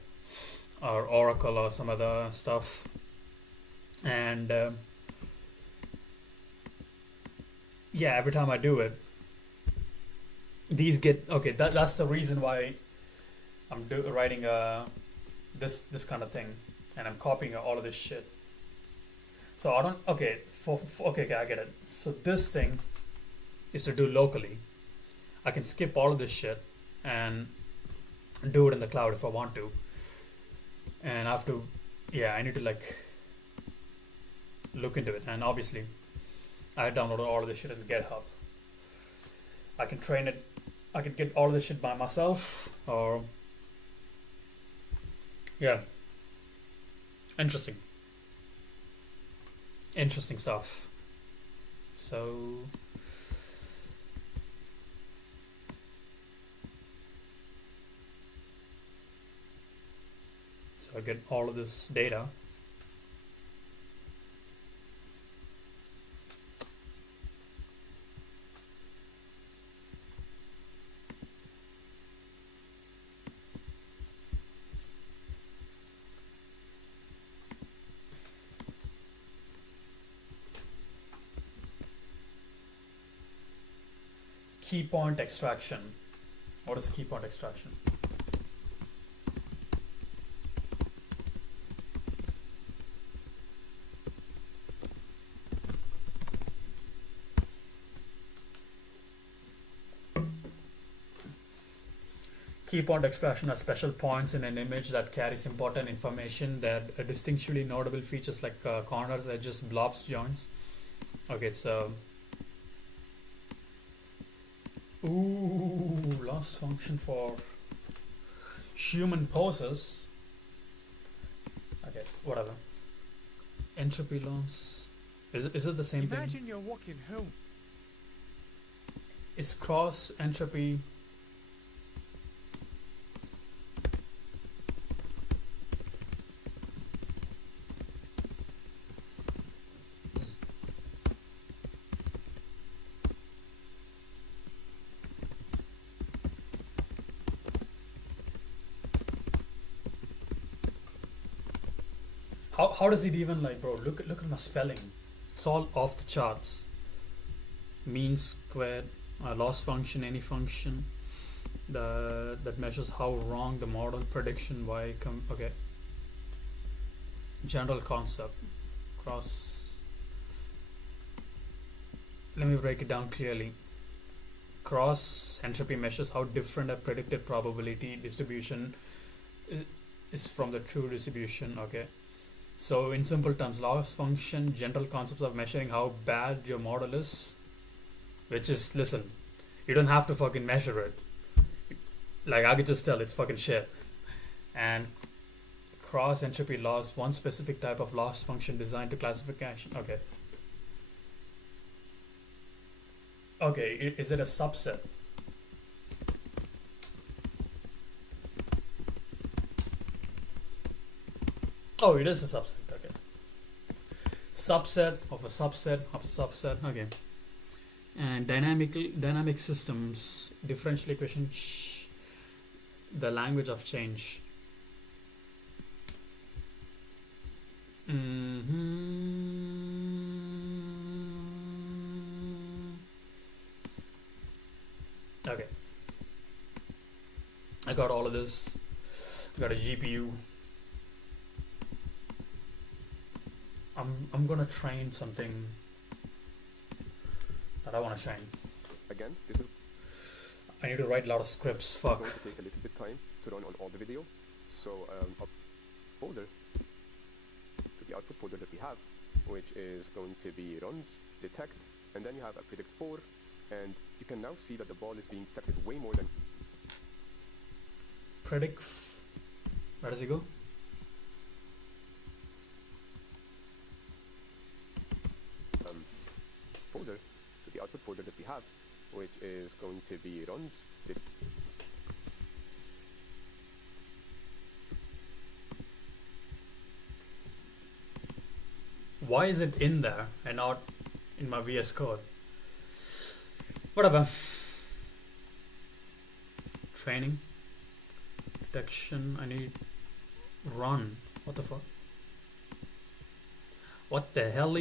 or Oracle or some other stuff. And yeah, every time I do it, these get okay. That's the reason why I'm writing this kind of thing, and I'm copying all of this shit. So I don't okay okay, I get it. So this thing is to do locally. I can skip all of this shit and do it in the cloud if I want to. And I have to, yeah, I need to like look into it. And obviously, I downloaded all of this shit in GitHub. I can train it. I can get all of this shit by myself, or yeah, interesting stuff. So I get all of this data. Key point extraction. What is key point extraction? Key point extraction are special points in an image that carries important information that are distinctly notable features like corners, edges, blobs, joints. Okay, so loss function for human poses. Okay, whatever. Entropy loss. Is it the same thing? Imagine you're walking home. Is cross entropy? How does it even, like, bro? Look at my spelling. It's all off the charts. Mean squared, loss function, any function that measures how wrong the model prediction okay. General concept cross. Let me break it down clearly. Cross entropy measures how different a predicted probability distribution is from the true distribution. Okay. So in simple terms, loss function, general concepts of measuring how bad your model is, which is, listen, you don't have to fucking measure it. Like, I could just tell it's fucking shit. And cross entropy loss, one specific type of loss function designed to classification. Okay. Okay, is it a subset? Oh, it is a subset. Okay. Subset of a subset of a subset. Okay. And dynamic systems differential equation. The language of change. Okay. I got all of this. I got a GPU. I'm gonna train something that I want to train. Again, this is I need to write a lot of scripts. Fuck. going to take a little bit time to run on all the video. So folder to the output folder that we have, which is going to be runs, detect, and then you have a predict for, and you can now see that the ball is being detected way more than Predict Where does he go? Folder to the output folder that we have, which is going to be runs. Why is it in there and not in my VS Code? Whatever. Training. Detection. I need run. What the fuck? What the hell?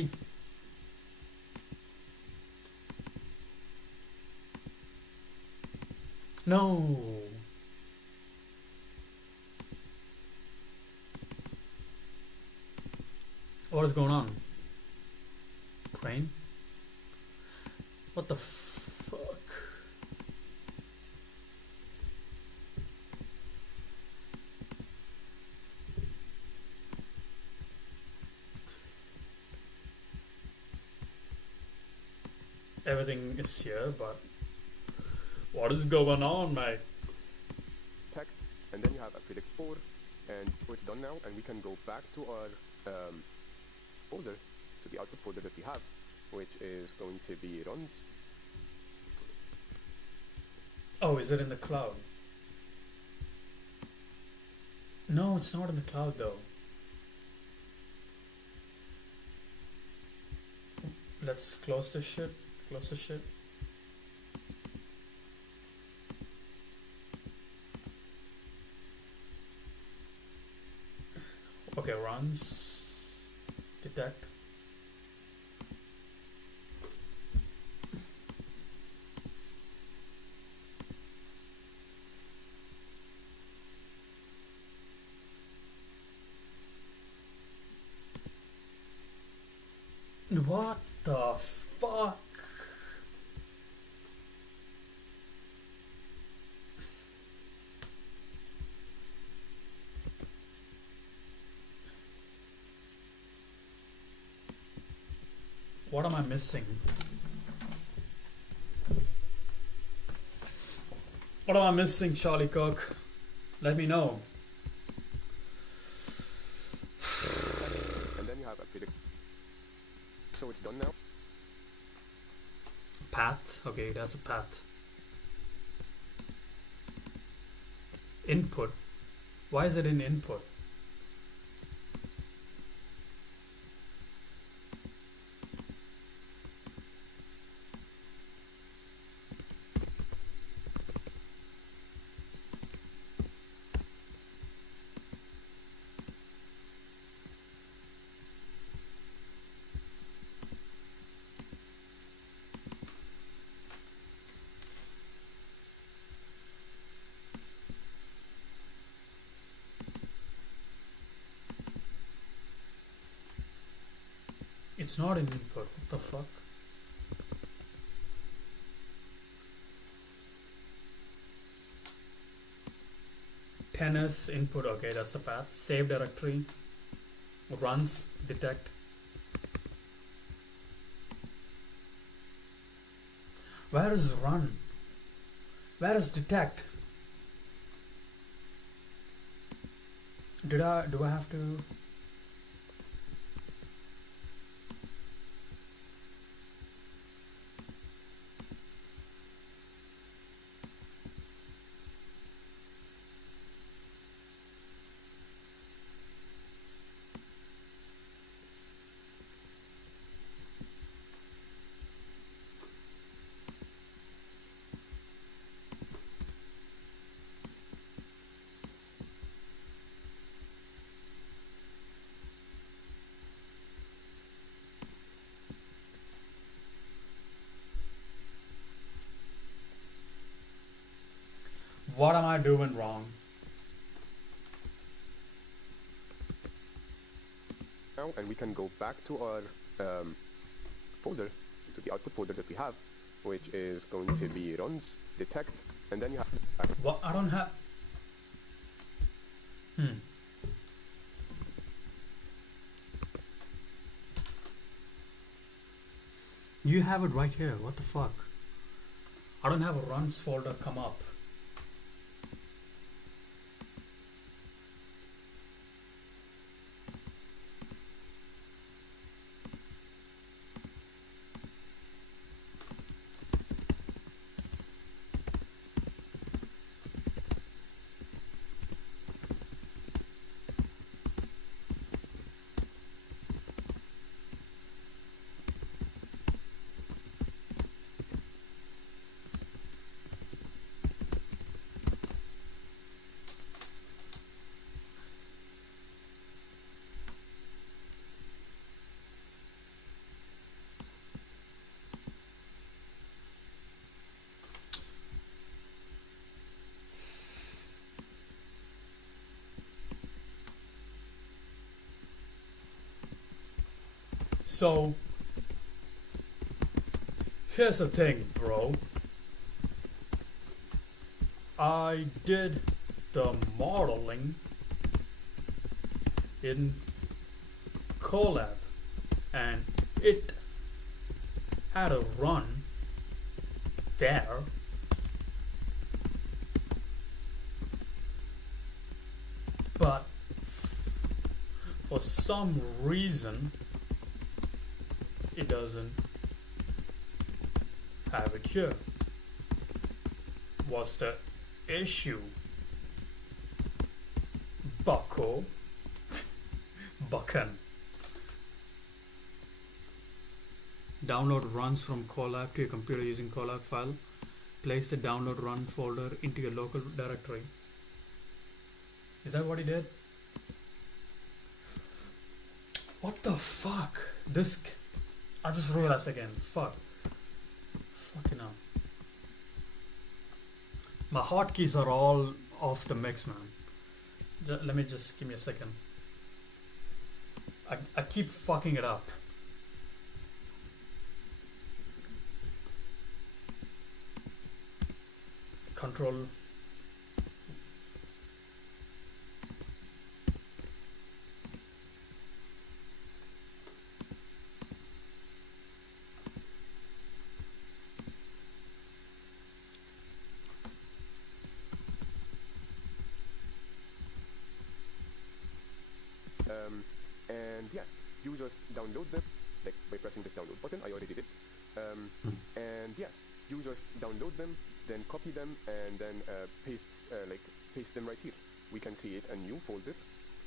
No. What is going on? Crane? What the fuck? Everything is here, but what is going on, mate? Detect, and then you have a predict for, and it's done now, and we can go back to our folder, to the output folder that we have, which is going to be runs. Oh, is it in the cloud? No, it's not in the cloud though. Let's close this shit. Close this shit. Okay, runs. Detect. What the fuck? What am I missing? What am I missing, Charlie Cook? Let me know. And then you have a predict. So it's done now. Path. Okay, that's a path. Input. Why is it in input? It's not in input. What the fuck? Tennis input. Okay, that's the path. Save directory. Runs. Detect. Where is run? Where is detect? Do I have to? What am I doing wrong? Now, and we can go back to our folder, to the output folder that we have, which is going to be runs, detect, and then you have. What? I don't have. You have it right here. What the fuck? I don't have a runs folder come up. So here's the thing, bro. I did the modeling in Colab and it had a run there. But for some reason it doesn't have it here. What's the issue, bucko? Buckan. Download runs from Colab to your computer using Colab file. Place the download run folder into your local directory. Is that what he did? What the fuck? This... I just realized again. Fuck. Fucking hell. My hotkeys are all off the mix, man. Let me just... give me a second. I keep fucking it up. Control... And yeah, you just download them, like by pressing this download button. I already did it. And yeah, you just download them, then copy them, and then paste them right here. We can create a new folder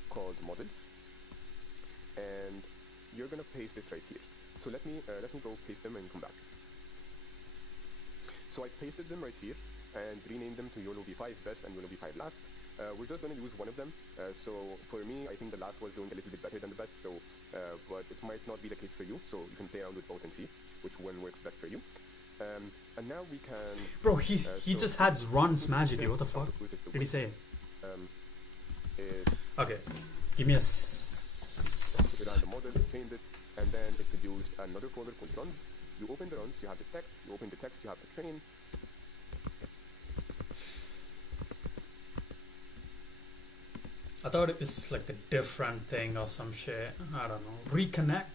called models, and you're gonna paste it right here. So let me go paste them and come back. So I pasted them right here and renamed them to YOLO V5 best and YOLO V5 last. We're just going to use one of them. So for me, I think the last was doing a little bit better than the best. So, but it might not be the case for you. So you can play around with both and see which one works best for you. And now we can. Bro, he just has runs magically. What the fuck did he say? Okay, give me a. We ran the model, trained it, and then it produced another folder called runs. You open the runs, you have the text. You open the text, you have the train. I thought it was like a different thing or some shit. I don't know. Reconnect.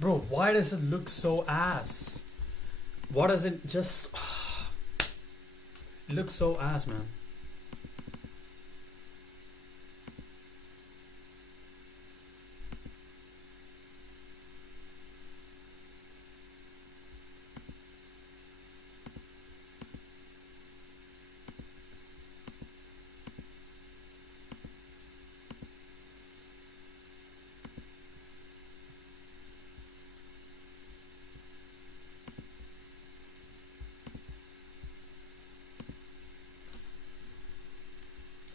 Bro, why does it look so ass? Why does it just... It looks so ass, man.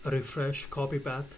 Refresh, copy path.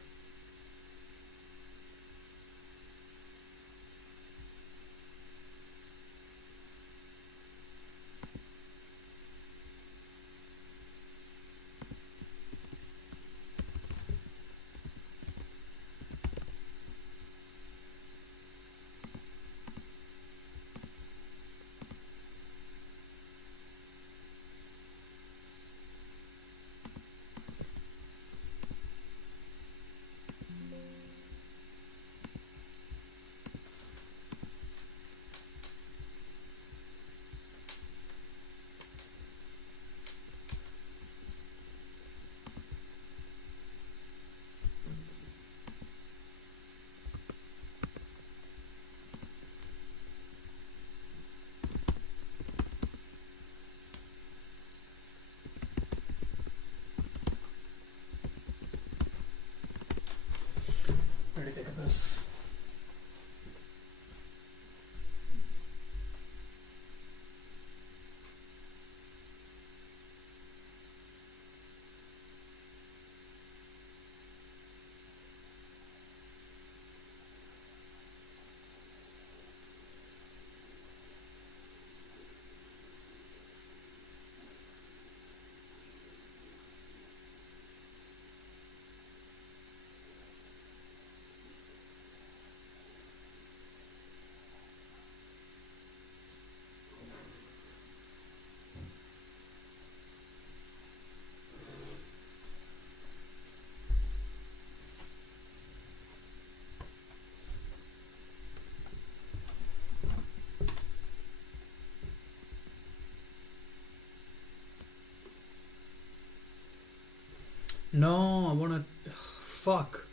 No, I wanna. Fuck.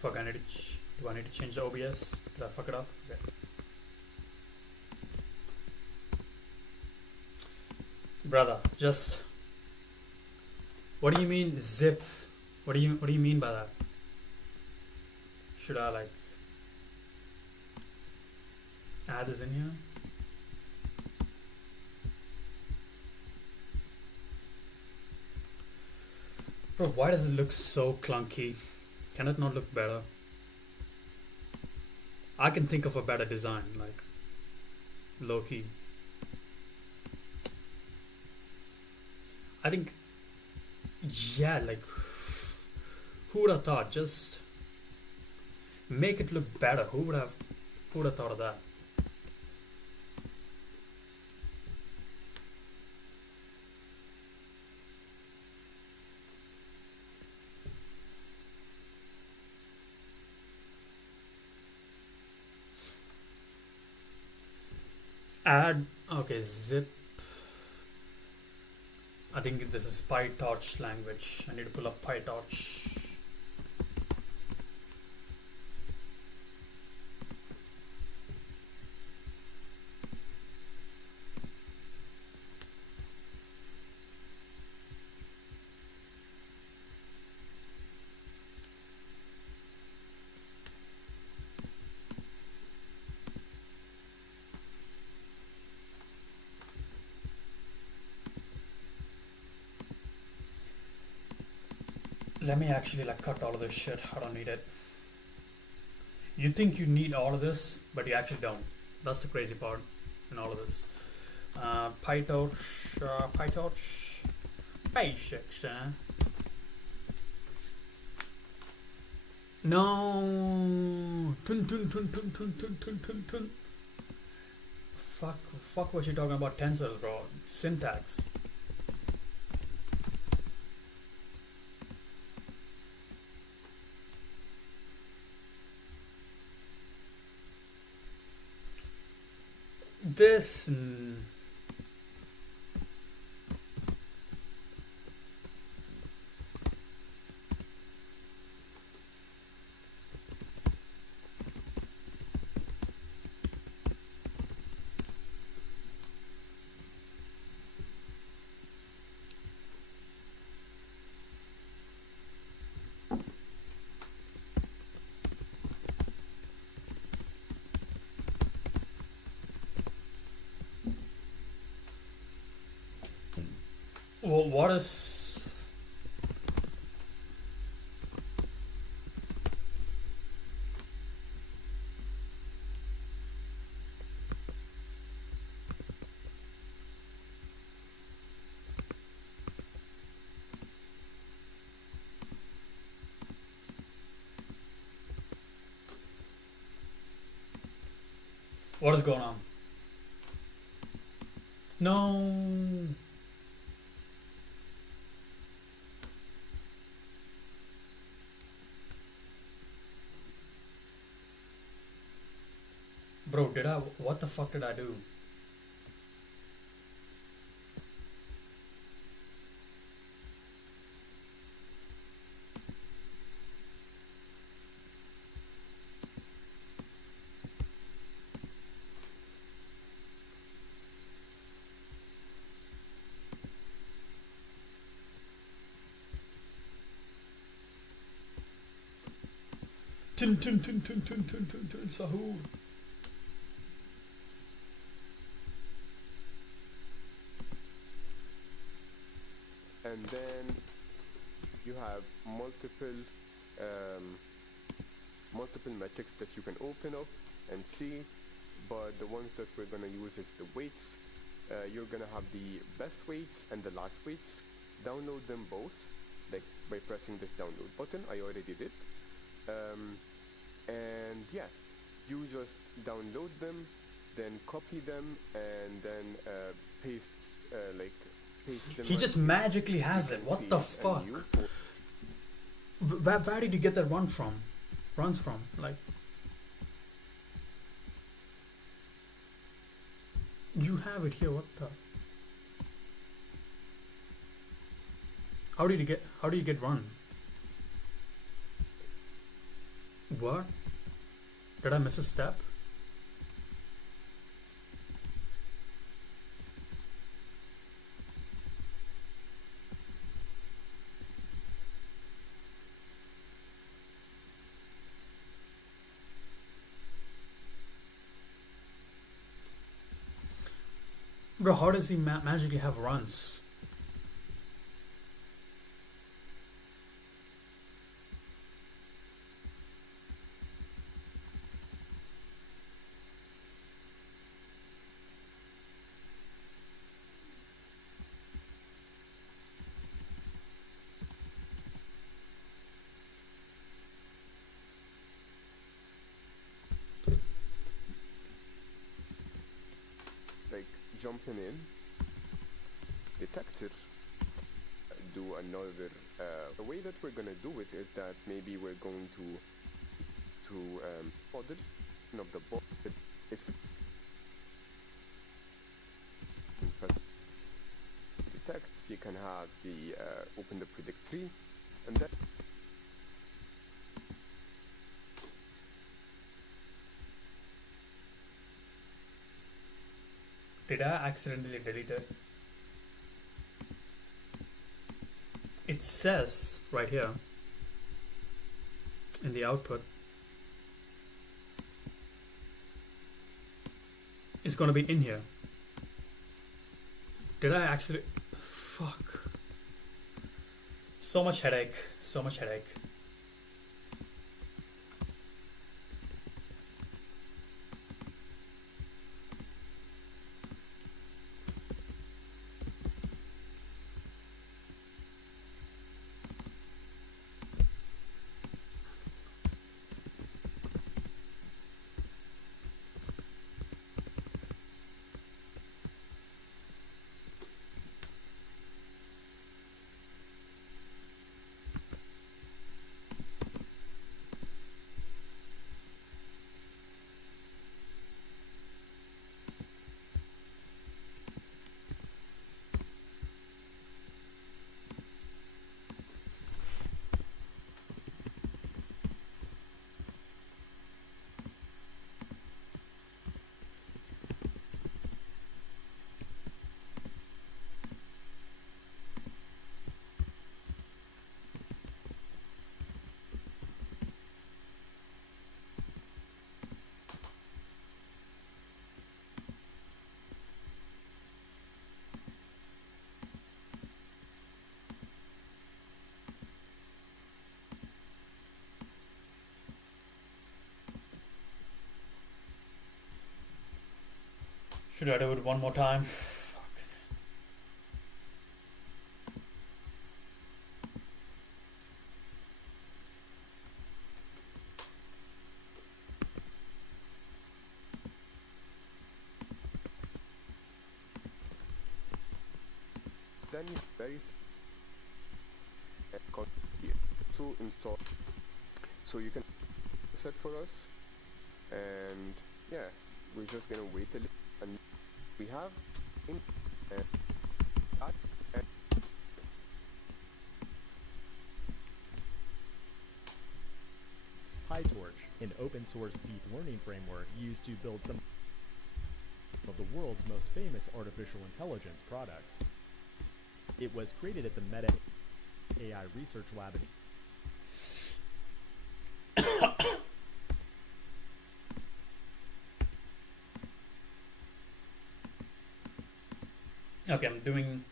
Fuck, I need to. Do I need to change the OBS? Did I fuck it up? Okay. Brother, just. What do you mean zip? What do you mean by that? Should I like add this in here? Bro, why does it look so clunky? Can it not look better? I can think of a better design, like low key. I think, yeah, like who would have thought? Just make it look better. Who would have thought of that? Add, okay, zip. I think this is PyTorch language. I need to pull up PyTorch. Let me actually like cut all of this shit. I don't need it. You think you need all of this, but you actually don't. That's the crazy part in all of this. PyTorch basics. No. Tun. Fuck what you talking about tensors, bro. Syntax. This. Well, what is. What is going on? No. Bro, what the fuck did I do? Tun, tun, tun, tun, tun, tun, tun, tun, Sahur. And then you have multiple metrics that you can open up and see, but the ones that we're going to use is the weights. You're going to have the best weights and the last weights. Download them both, like by pressing this download button. I already did it. And yeah, you just download them, then copy them, and then paste them. He just magically has it. What the fuck? Where did you get that runs from? Like, you have it here. What the? How did you get run? What? Did I miss a step? Bro, how does he magically have runs? Like jumping in, detector, do another. The way that we're gonna do it is that maybe we're going to model of the bot. It's press detect. You can have the open the predict 3, and then Did I accidentally delete it? It says right here in the output it's gonna be in here. Did I actually? Fuck. So much headache. So much headache. Should I do it one more time? Fuck. then you very to install, so you can set for us, and yeah, we're just gonna wait a little, and we have in that, and PyTorch, an open source deep learning framework used to build some of the world's most famous artificial intelligence products. It was created at the Meta AI Research Lab in Okay, I'm doing.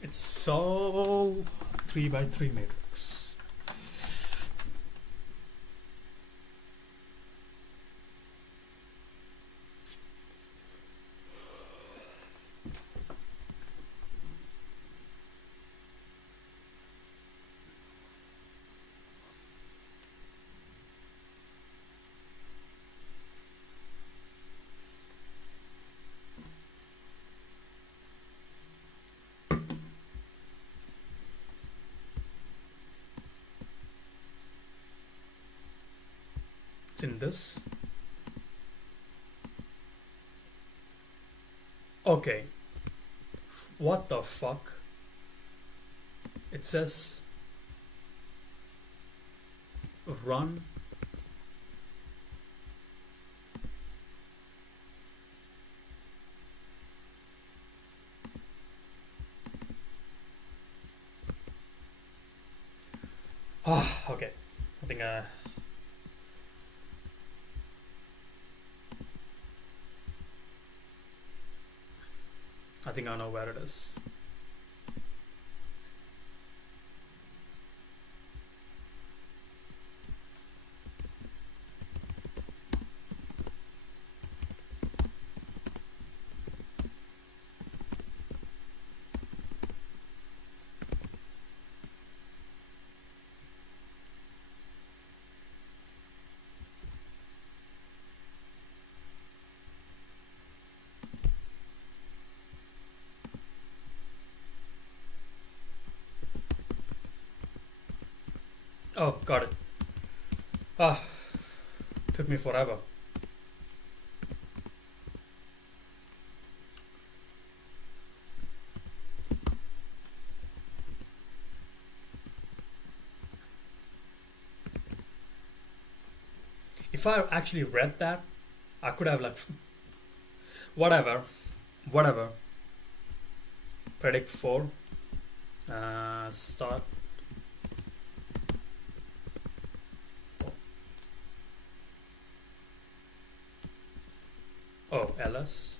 It's so 3 by 3 matrix. It's in this. Okay. What the fuck? It says run. Ah, okay. I think I know where it is. Oh, got it. Ah, took me forever. If I actually read that, I could have like whatever. Predict 4. Start. 4. Oh, ls.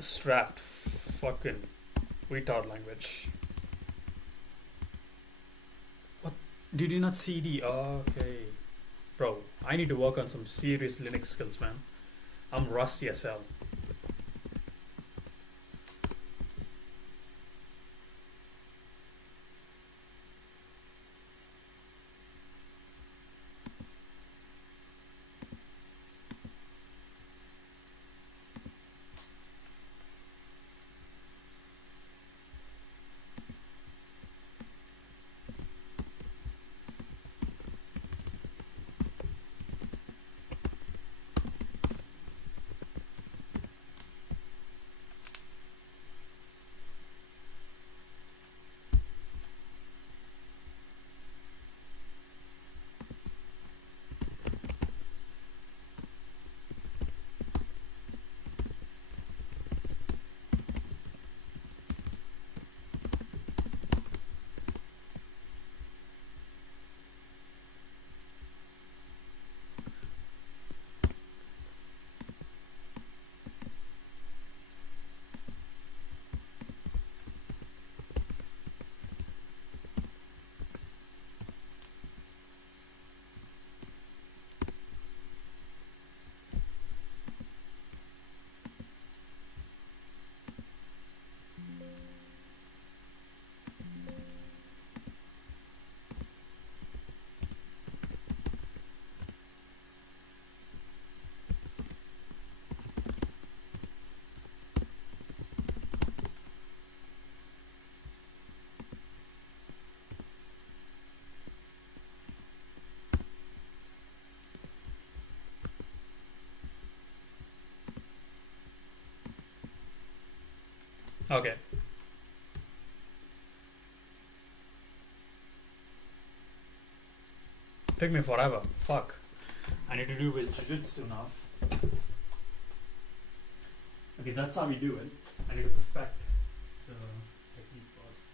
Strat. Fucking retard language. What? Did you not CD? Okay. Bro, I need to work on some serious Linux skills, man. I'm rusty as hell. Okay. Took me forever. Fuck. I need to do with jiu-jitsu now. Okay, that's how we do it. I need to perfect the technique first.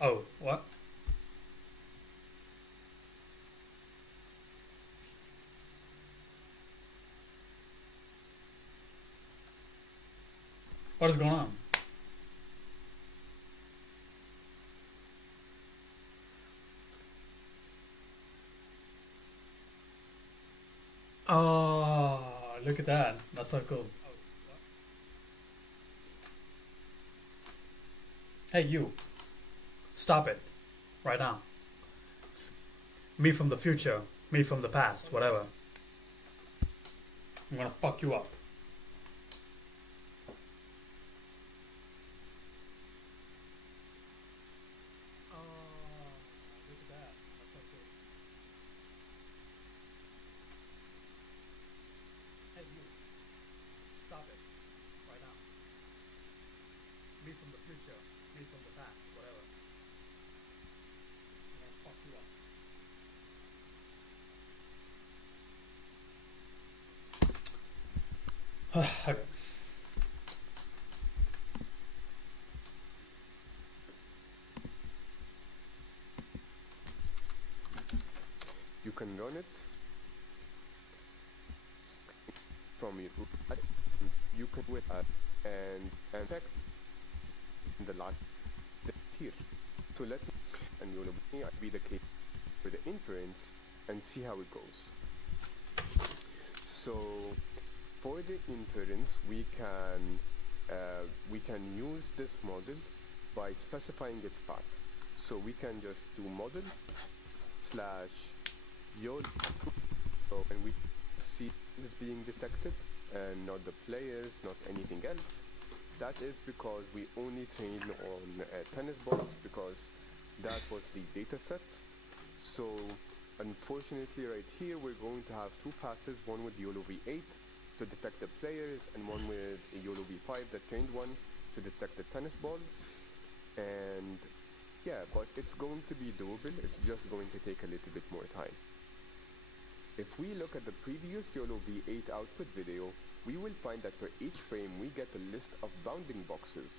Oh, what? What is going on? Oh, look at that. That's so cool. Hey, you. Stop it. Right now. Me from the future. Me from the past. Whatever. I'm gonna fuck you up. Hey, you. Stop it. Right now. Me from the future. Me from the past. Whatever. I'm gonna fuck you up. Okay. You can run it from your you can with and fact the last tier. So let me and YOLO be the case for the inference and see how it goes. So for the inference we can use this model by specifying its path. So we can just do models slash YOLO, and we see is being detected and not the players, not anything else. That is because we only train on tennis balls because that was the data set. So unfortunately right here we're going to have two passes, one with YOLO V8 to detect the players and one with a YOLO V5 that trained one to detect the tennis balls. And yeah, but it's going to be doable, it's just going to take a little bit more time. If we look at the previous YOLO V8 output video, we will find that for each frame we get a list of bounding boxes.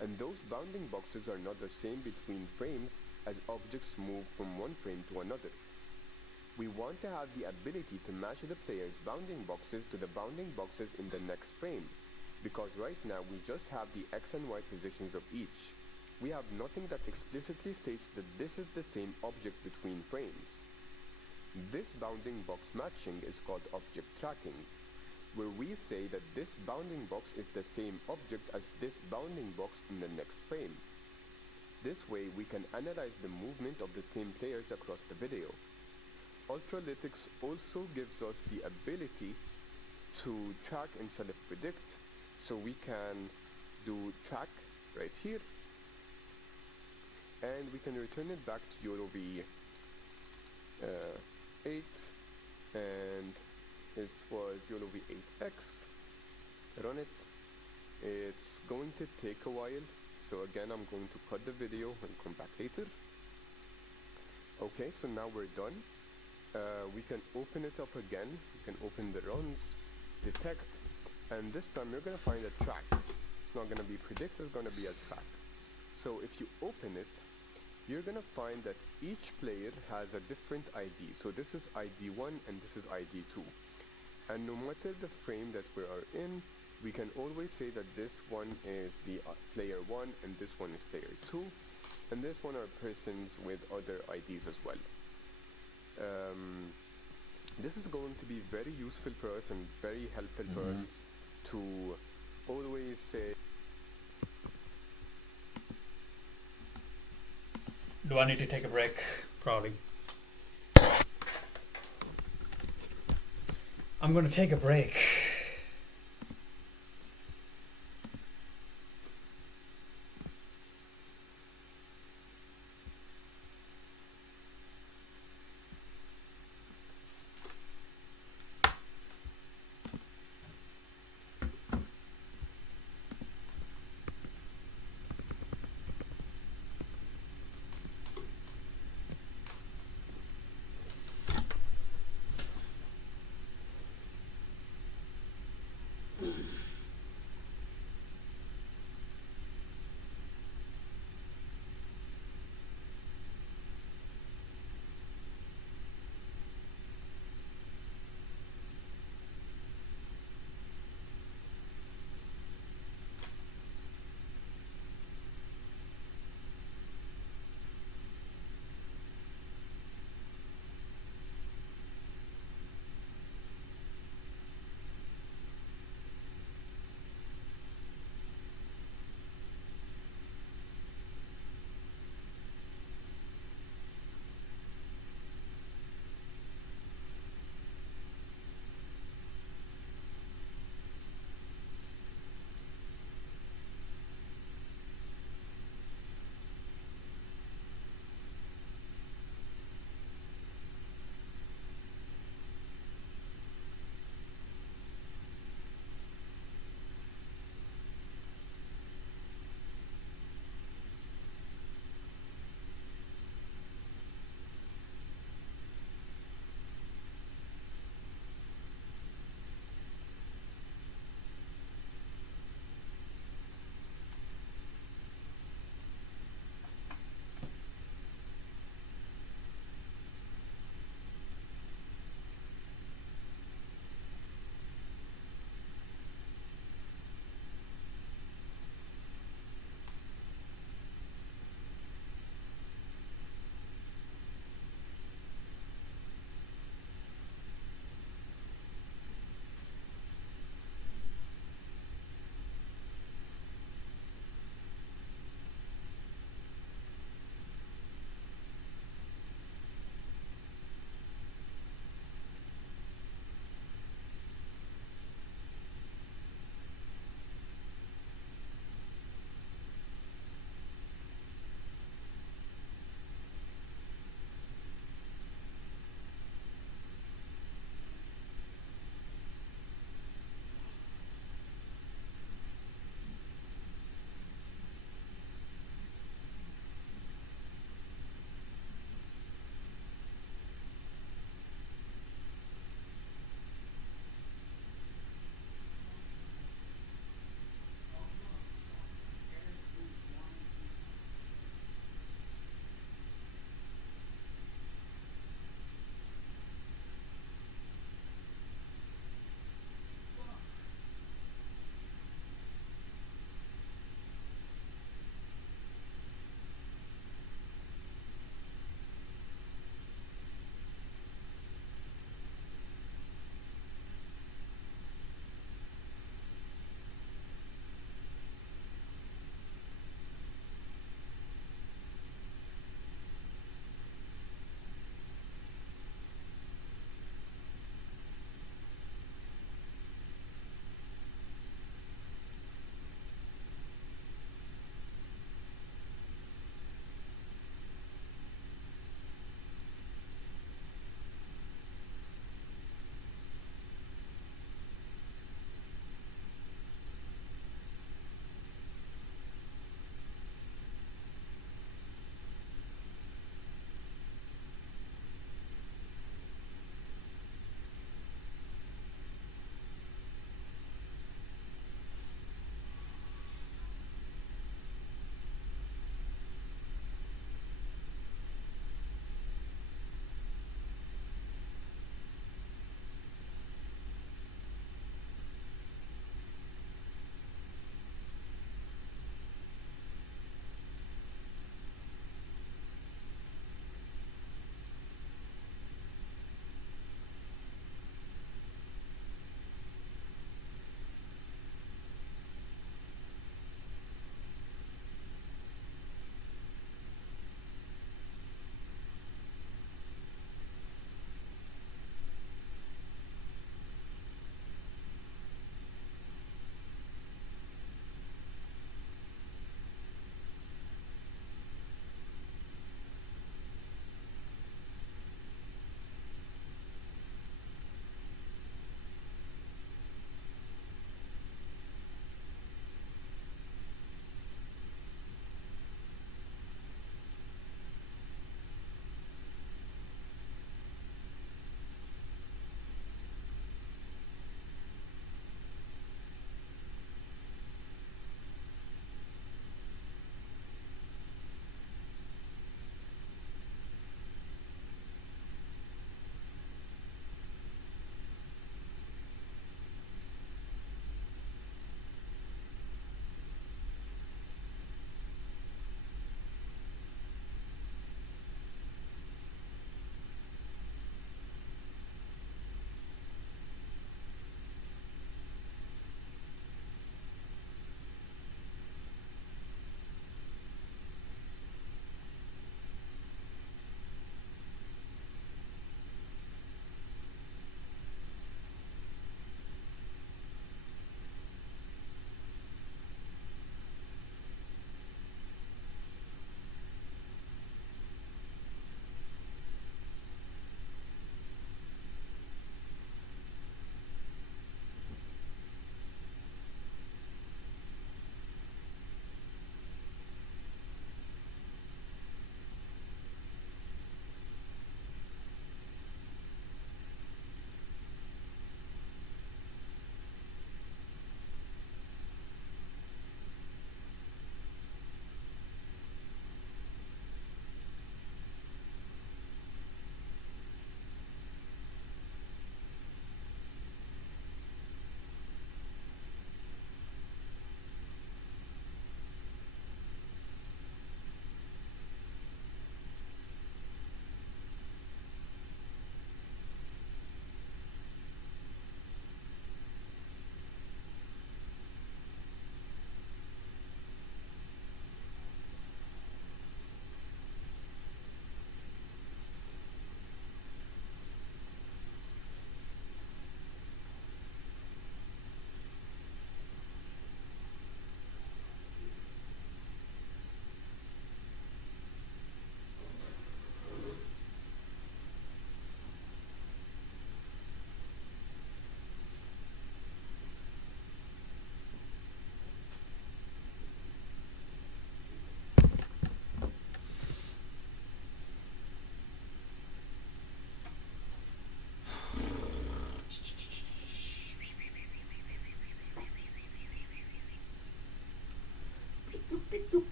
And those bounding boxes are not the same between frames as objects move from one frame to another. We want to have the ability to match the player's bounding boxes to the bounding boxes in the next frame, because right now we just have the X and Y positions of each. We have nothing that explicitly states that this is the same object between frames. This bounding box matching is called object tracking, where we say that this bounding box is the same object as this bounding box in the next frame. This way we can analyze the movement of the same players across the video. Ultralytics also gives us the ability to track instead of predict, so we can do track right here, and we can return it back to YOLO v8, and it was YOLO v8x. Run it. It's going to take a while, so again I'm going to cut the video and come back later. Okay, so now we're done. We can open it up again. You can open the runs, detect, and this time you're going to find a track. It's not going to be predict, it's going to be a track. So if you open it, you're going to find that each player has a different ID. So this is ID 1 and this is ID 2. And no matter the frame that we are in, we can always say that this one is the player 1 and this one is player 2. And this one are persons with other IDs as well. This is going to be very useful for us and very helpful for us to always say. Do I need to take a break? Probably. I'm going to take a break.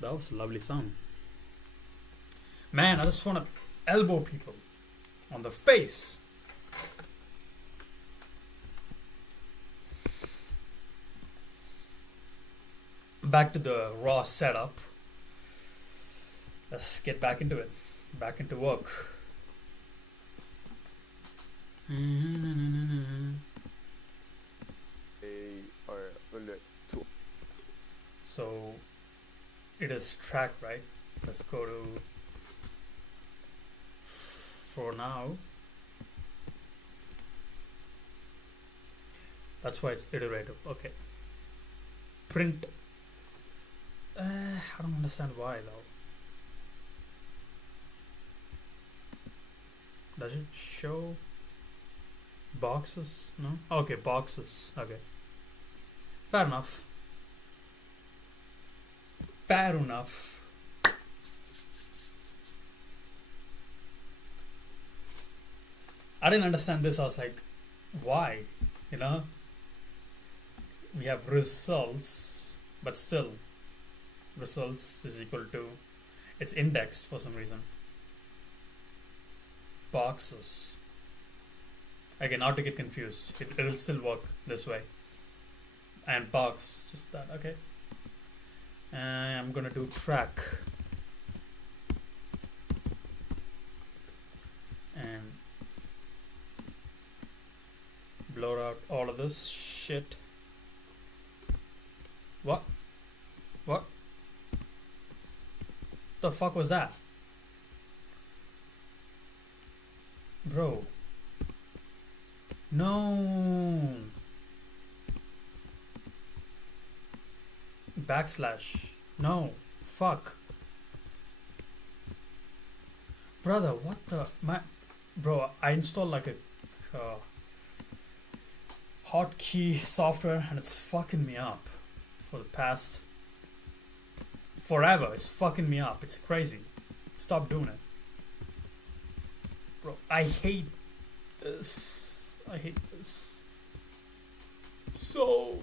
That was a lovely song. Man, I just want to elbow people on the face. Back to the raw setup. Let's get back into it. Back into work. They are only two. So it is track, right? Let's go to, for now, that's why it's iterative. Okay. Print. I don't understand why though. Does it show boxes? No? Okay, boxes. Okay. Fair enough. Fair enough. I didn't understand this. I was like, why? You know? We have results, but still, results is equal to, it's indexed for some reason. Boxes. Again, not to get confused. It'll still work this way. And box, just that. Okay. I'm gonna do track. And blur out all of this shit. What? What? The fuck was that? Bro. No. Backslash. No. Fuck. Brother, what the... Bro, I installed like a hotkey software and it's fucking me up for the past... forever. It's fucking me up. It's crazy. Stop doing it. Bro, I hate this. I hate this. So...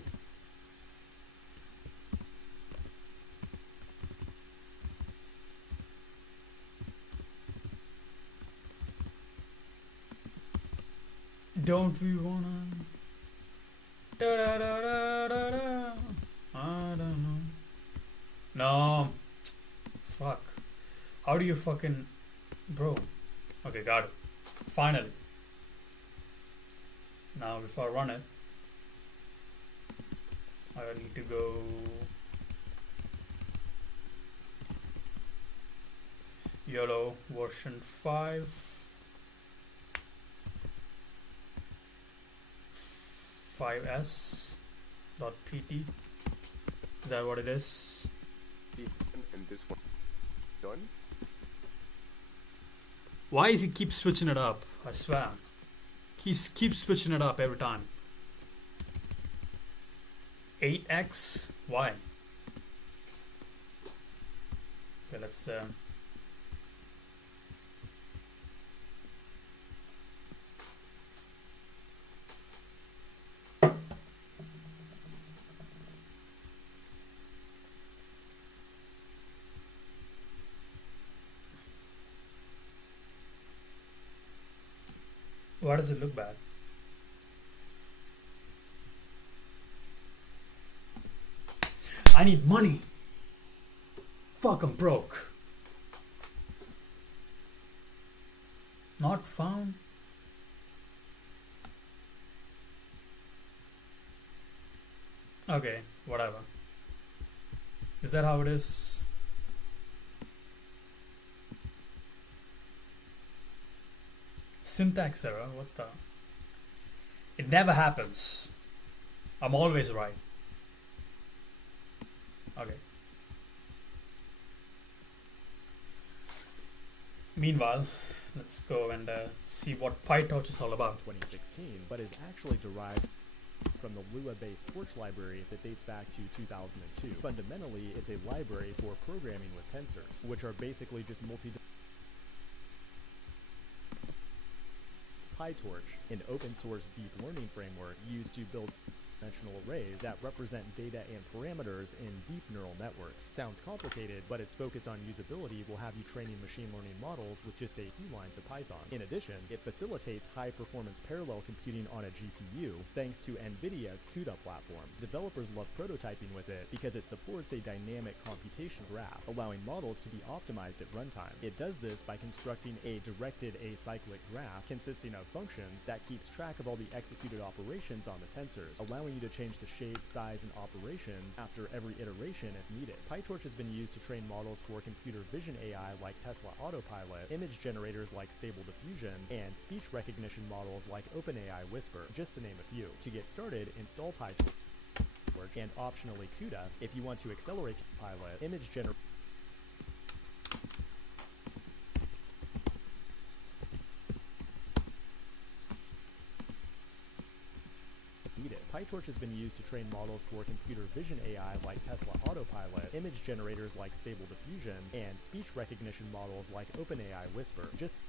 Don't we wanna... Da, da, da, da, da, da. I don't know. No. Fuck. How do you fucking... Bro. Okay, got it. Finally. Now, if I run it, I need to go... YOLO version 5. 5s.pt. Is that what it is? And this one done. Why does he keep switching it up? I swear. He keeps switching it up every time. 8x? Why? Okay, let's... Why does it look bad? I need money. Fuck, I'm broke. Not found. Okay, whatever. Is that how it is? Syntax error, what the? It never happens. I'm always right. Okay. Meanwhile, let's go and see what PyTorch is all about. 2016, but is actually derived from the Lua-based Torch library that dates back to 2002. Fundamentally, it's a library for programming with tensors, which are basically just PyTorch, an open-source deep learning framework used to build dimensional arrays that represent data and parameters in deep neural networks. Sounds complicated, but its focus on usability will have you training machine learning models with just a few lines of Python. In addition, it facilitates high-performance parallel computing on a GPU thanks to NVIDIA's CUDA platform. Developers love prototyping with it because it supports a dynamic computation graph, allowing models to be optimized at runtime. It does this by constructing a directed acyclic graph consisting of functions that keeps track of all the executed operations on the tensors, allowing you to change the shape, size, and operations after every iteration if needed. PyTorch has been used to train models for computer vision AI like Tesla Autopilot, image generators like Stable Diffusion, and speech recognition models like OpenAI Whisper, just to name a few. To get started, install PyTorch and optionally CUDA if you want to accelerate Pilot, image generation, PyTorch has been used to train models for computer vision AI like Tesla Autopilot, image generators like Stable Diffusion, and speech recognition models like OpenAI Whisper, just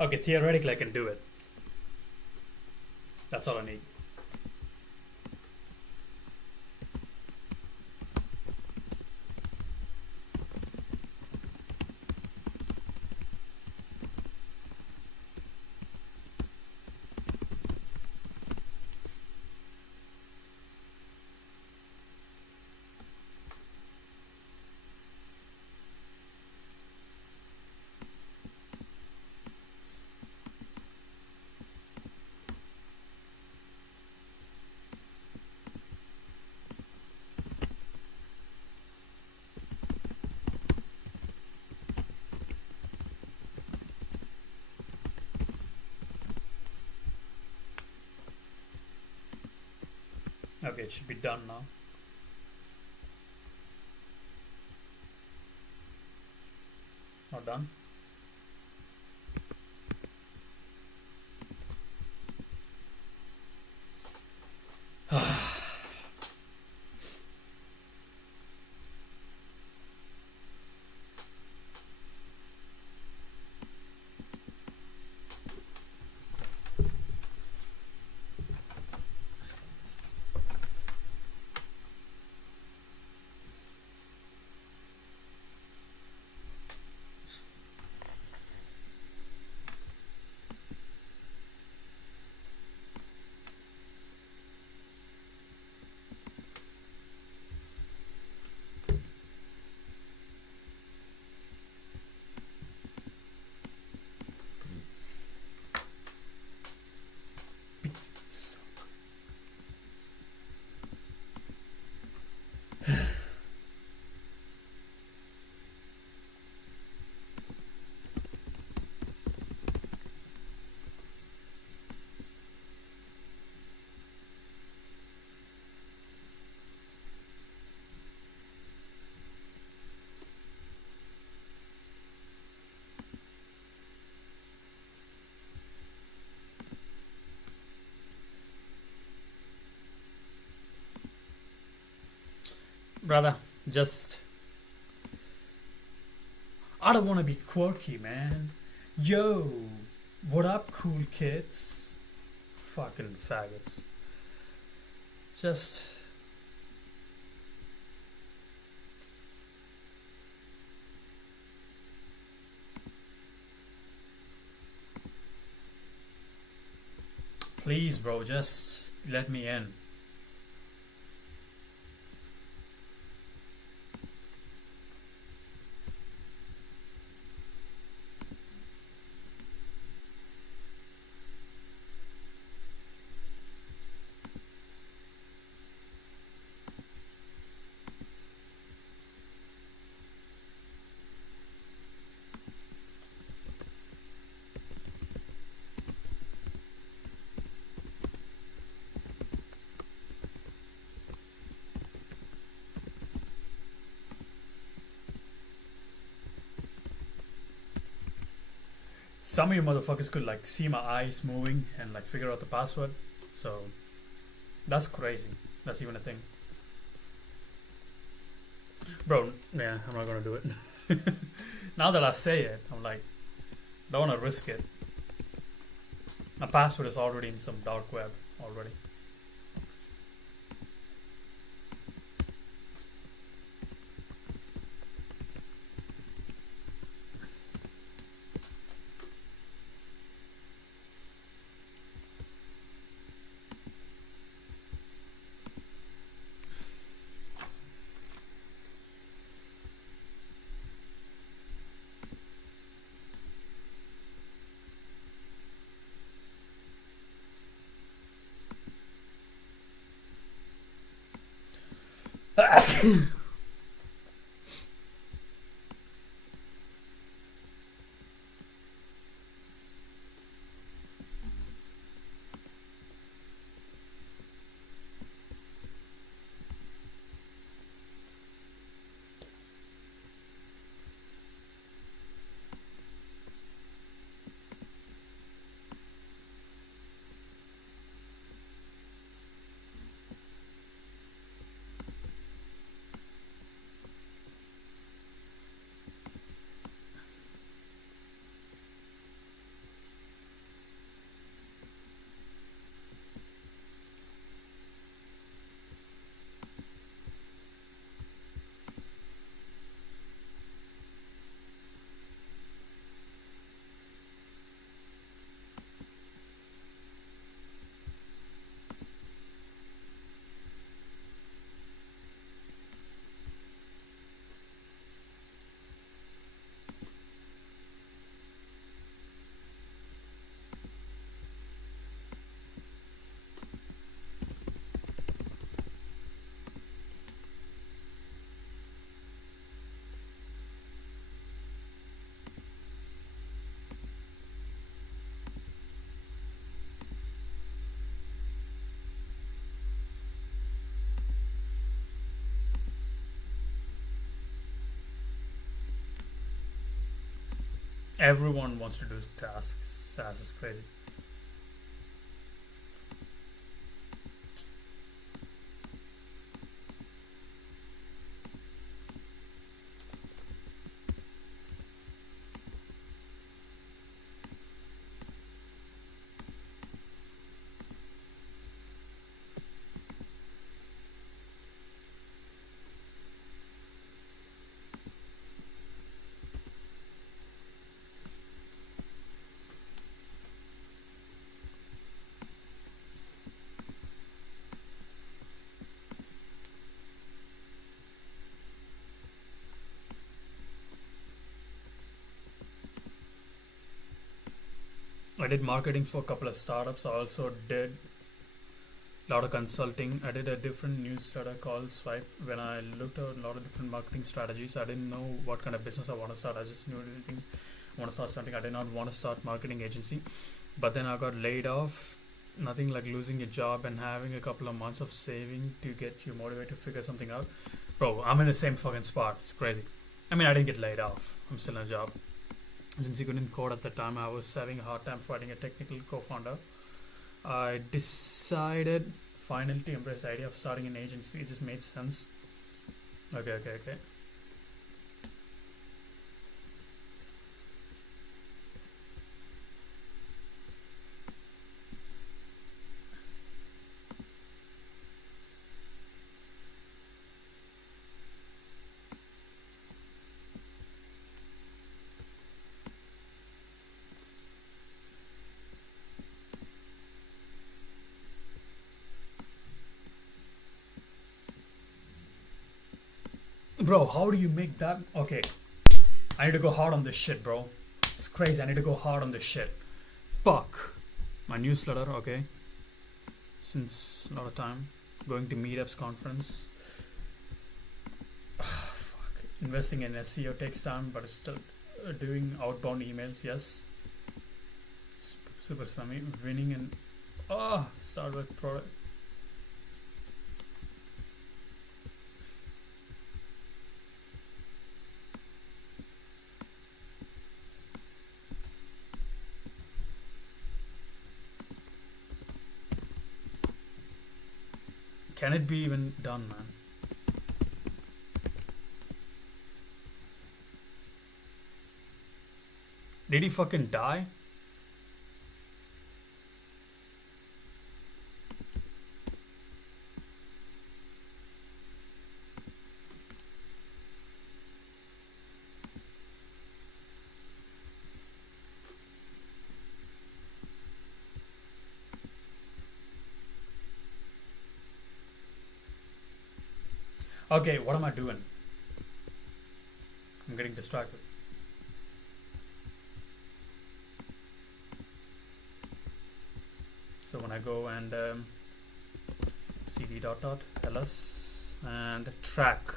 Okay, theoretically I can do it. That's all I need. Okay, it should be done now. Not done. Brother, just... I don't want to be quirky, man. Yo, what up, cool kids? Fucking faggots. Just... Please, bro, just let me in. Some of you motherfuckers could like see my eyes moving and like figure out the password. So that's crazy. That's even a thing. Bro, yeah, I'm not gonna do it. Now that I say it, I'm like, don't wanna risk it. My password is already in some dark web already. Everyone wants to do tasks. SaaS is crazy. I did marketing for a couple of startups. I also did a lot of consulting. I did a different newsletter called Swipe. When I looked at a lot of different marketing strategies, I didn't know what kind of business I want to start. I just knew doing things. I want to start something. I did not want to start marketing agency. But then I got laid off. Nothing like losing your job and having a couple of months of saving to get you motivated to figure something out. Bro, I'm in the same fucking spot. It's crazy. I mean, I didn't get laid off. I'm still in a job. Since you couldn't code at the time, I was having a hard time finding a technical co-founder. I decided finally to embrace the idea of starting an agency. It just made sense. Okay. Bro, how do you make that? Okay, I need to go hard on this shit, bro. It's crazy. I need to go hard on this shit. Fuck. My newsletter, okay. Since a lot of time. Going to meetups, conference. Fuck. Investing in SEO takes time, but it's still doing outbound emails, yes. Super spammy. Winning and start with product. Can it be even done, man? Did he fucking die? Okay, what am I doing? I'm getting distracted. So when I go and cd ls and track.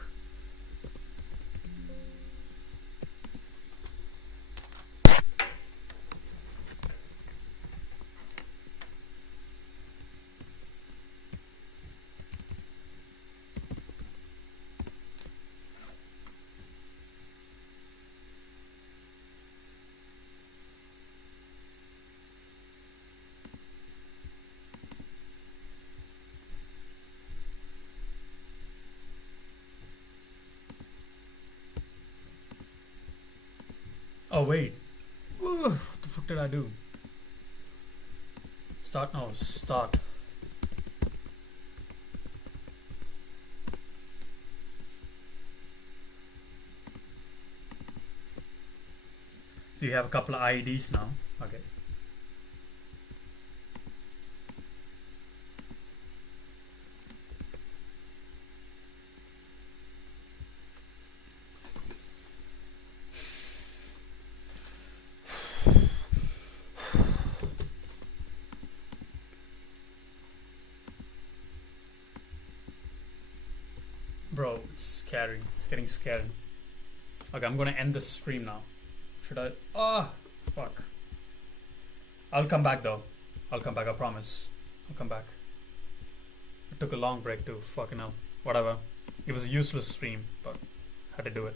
Oh wait, what the fuck did I do? Start now, start. So you have a couple of IDs now, okay. Bro, it's scary. It's getting scary. Okay, I'm gonna end the stream now. Should I? Fuck. I'll come back though. I'll come back, I promise. I'll come back. I took a long break too. Fucking hell. Whatever. It was a useless stream, but had to do it.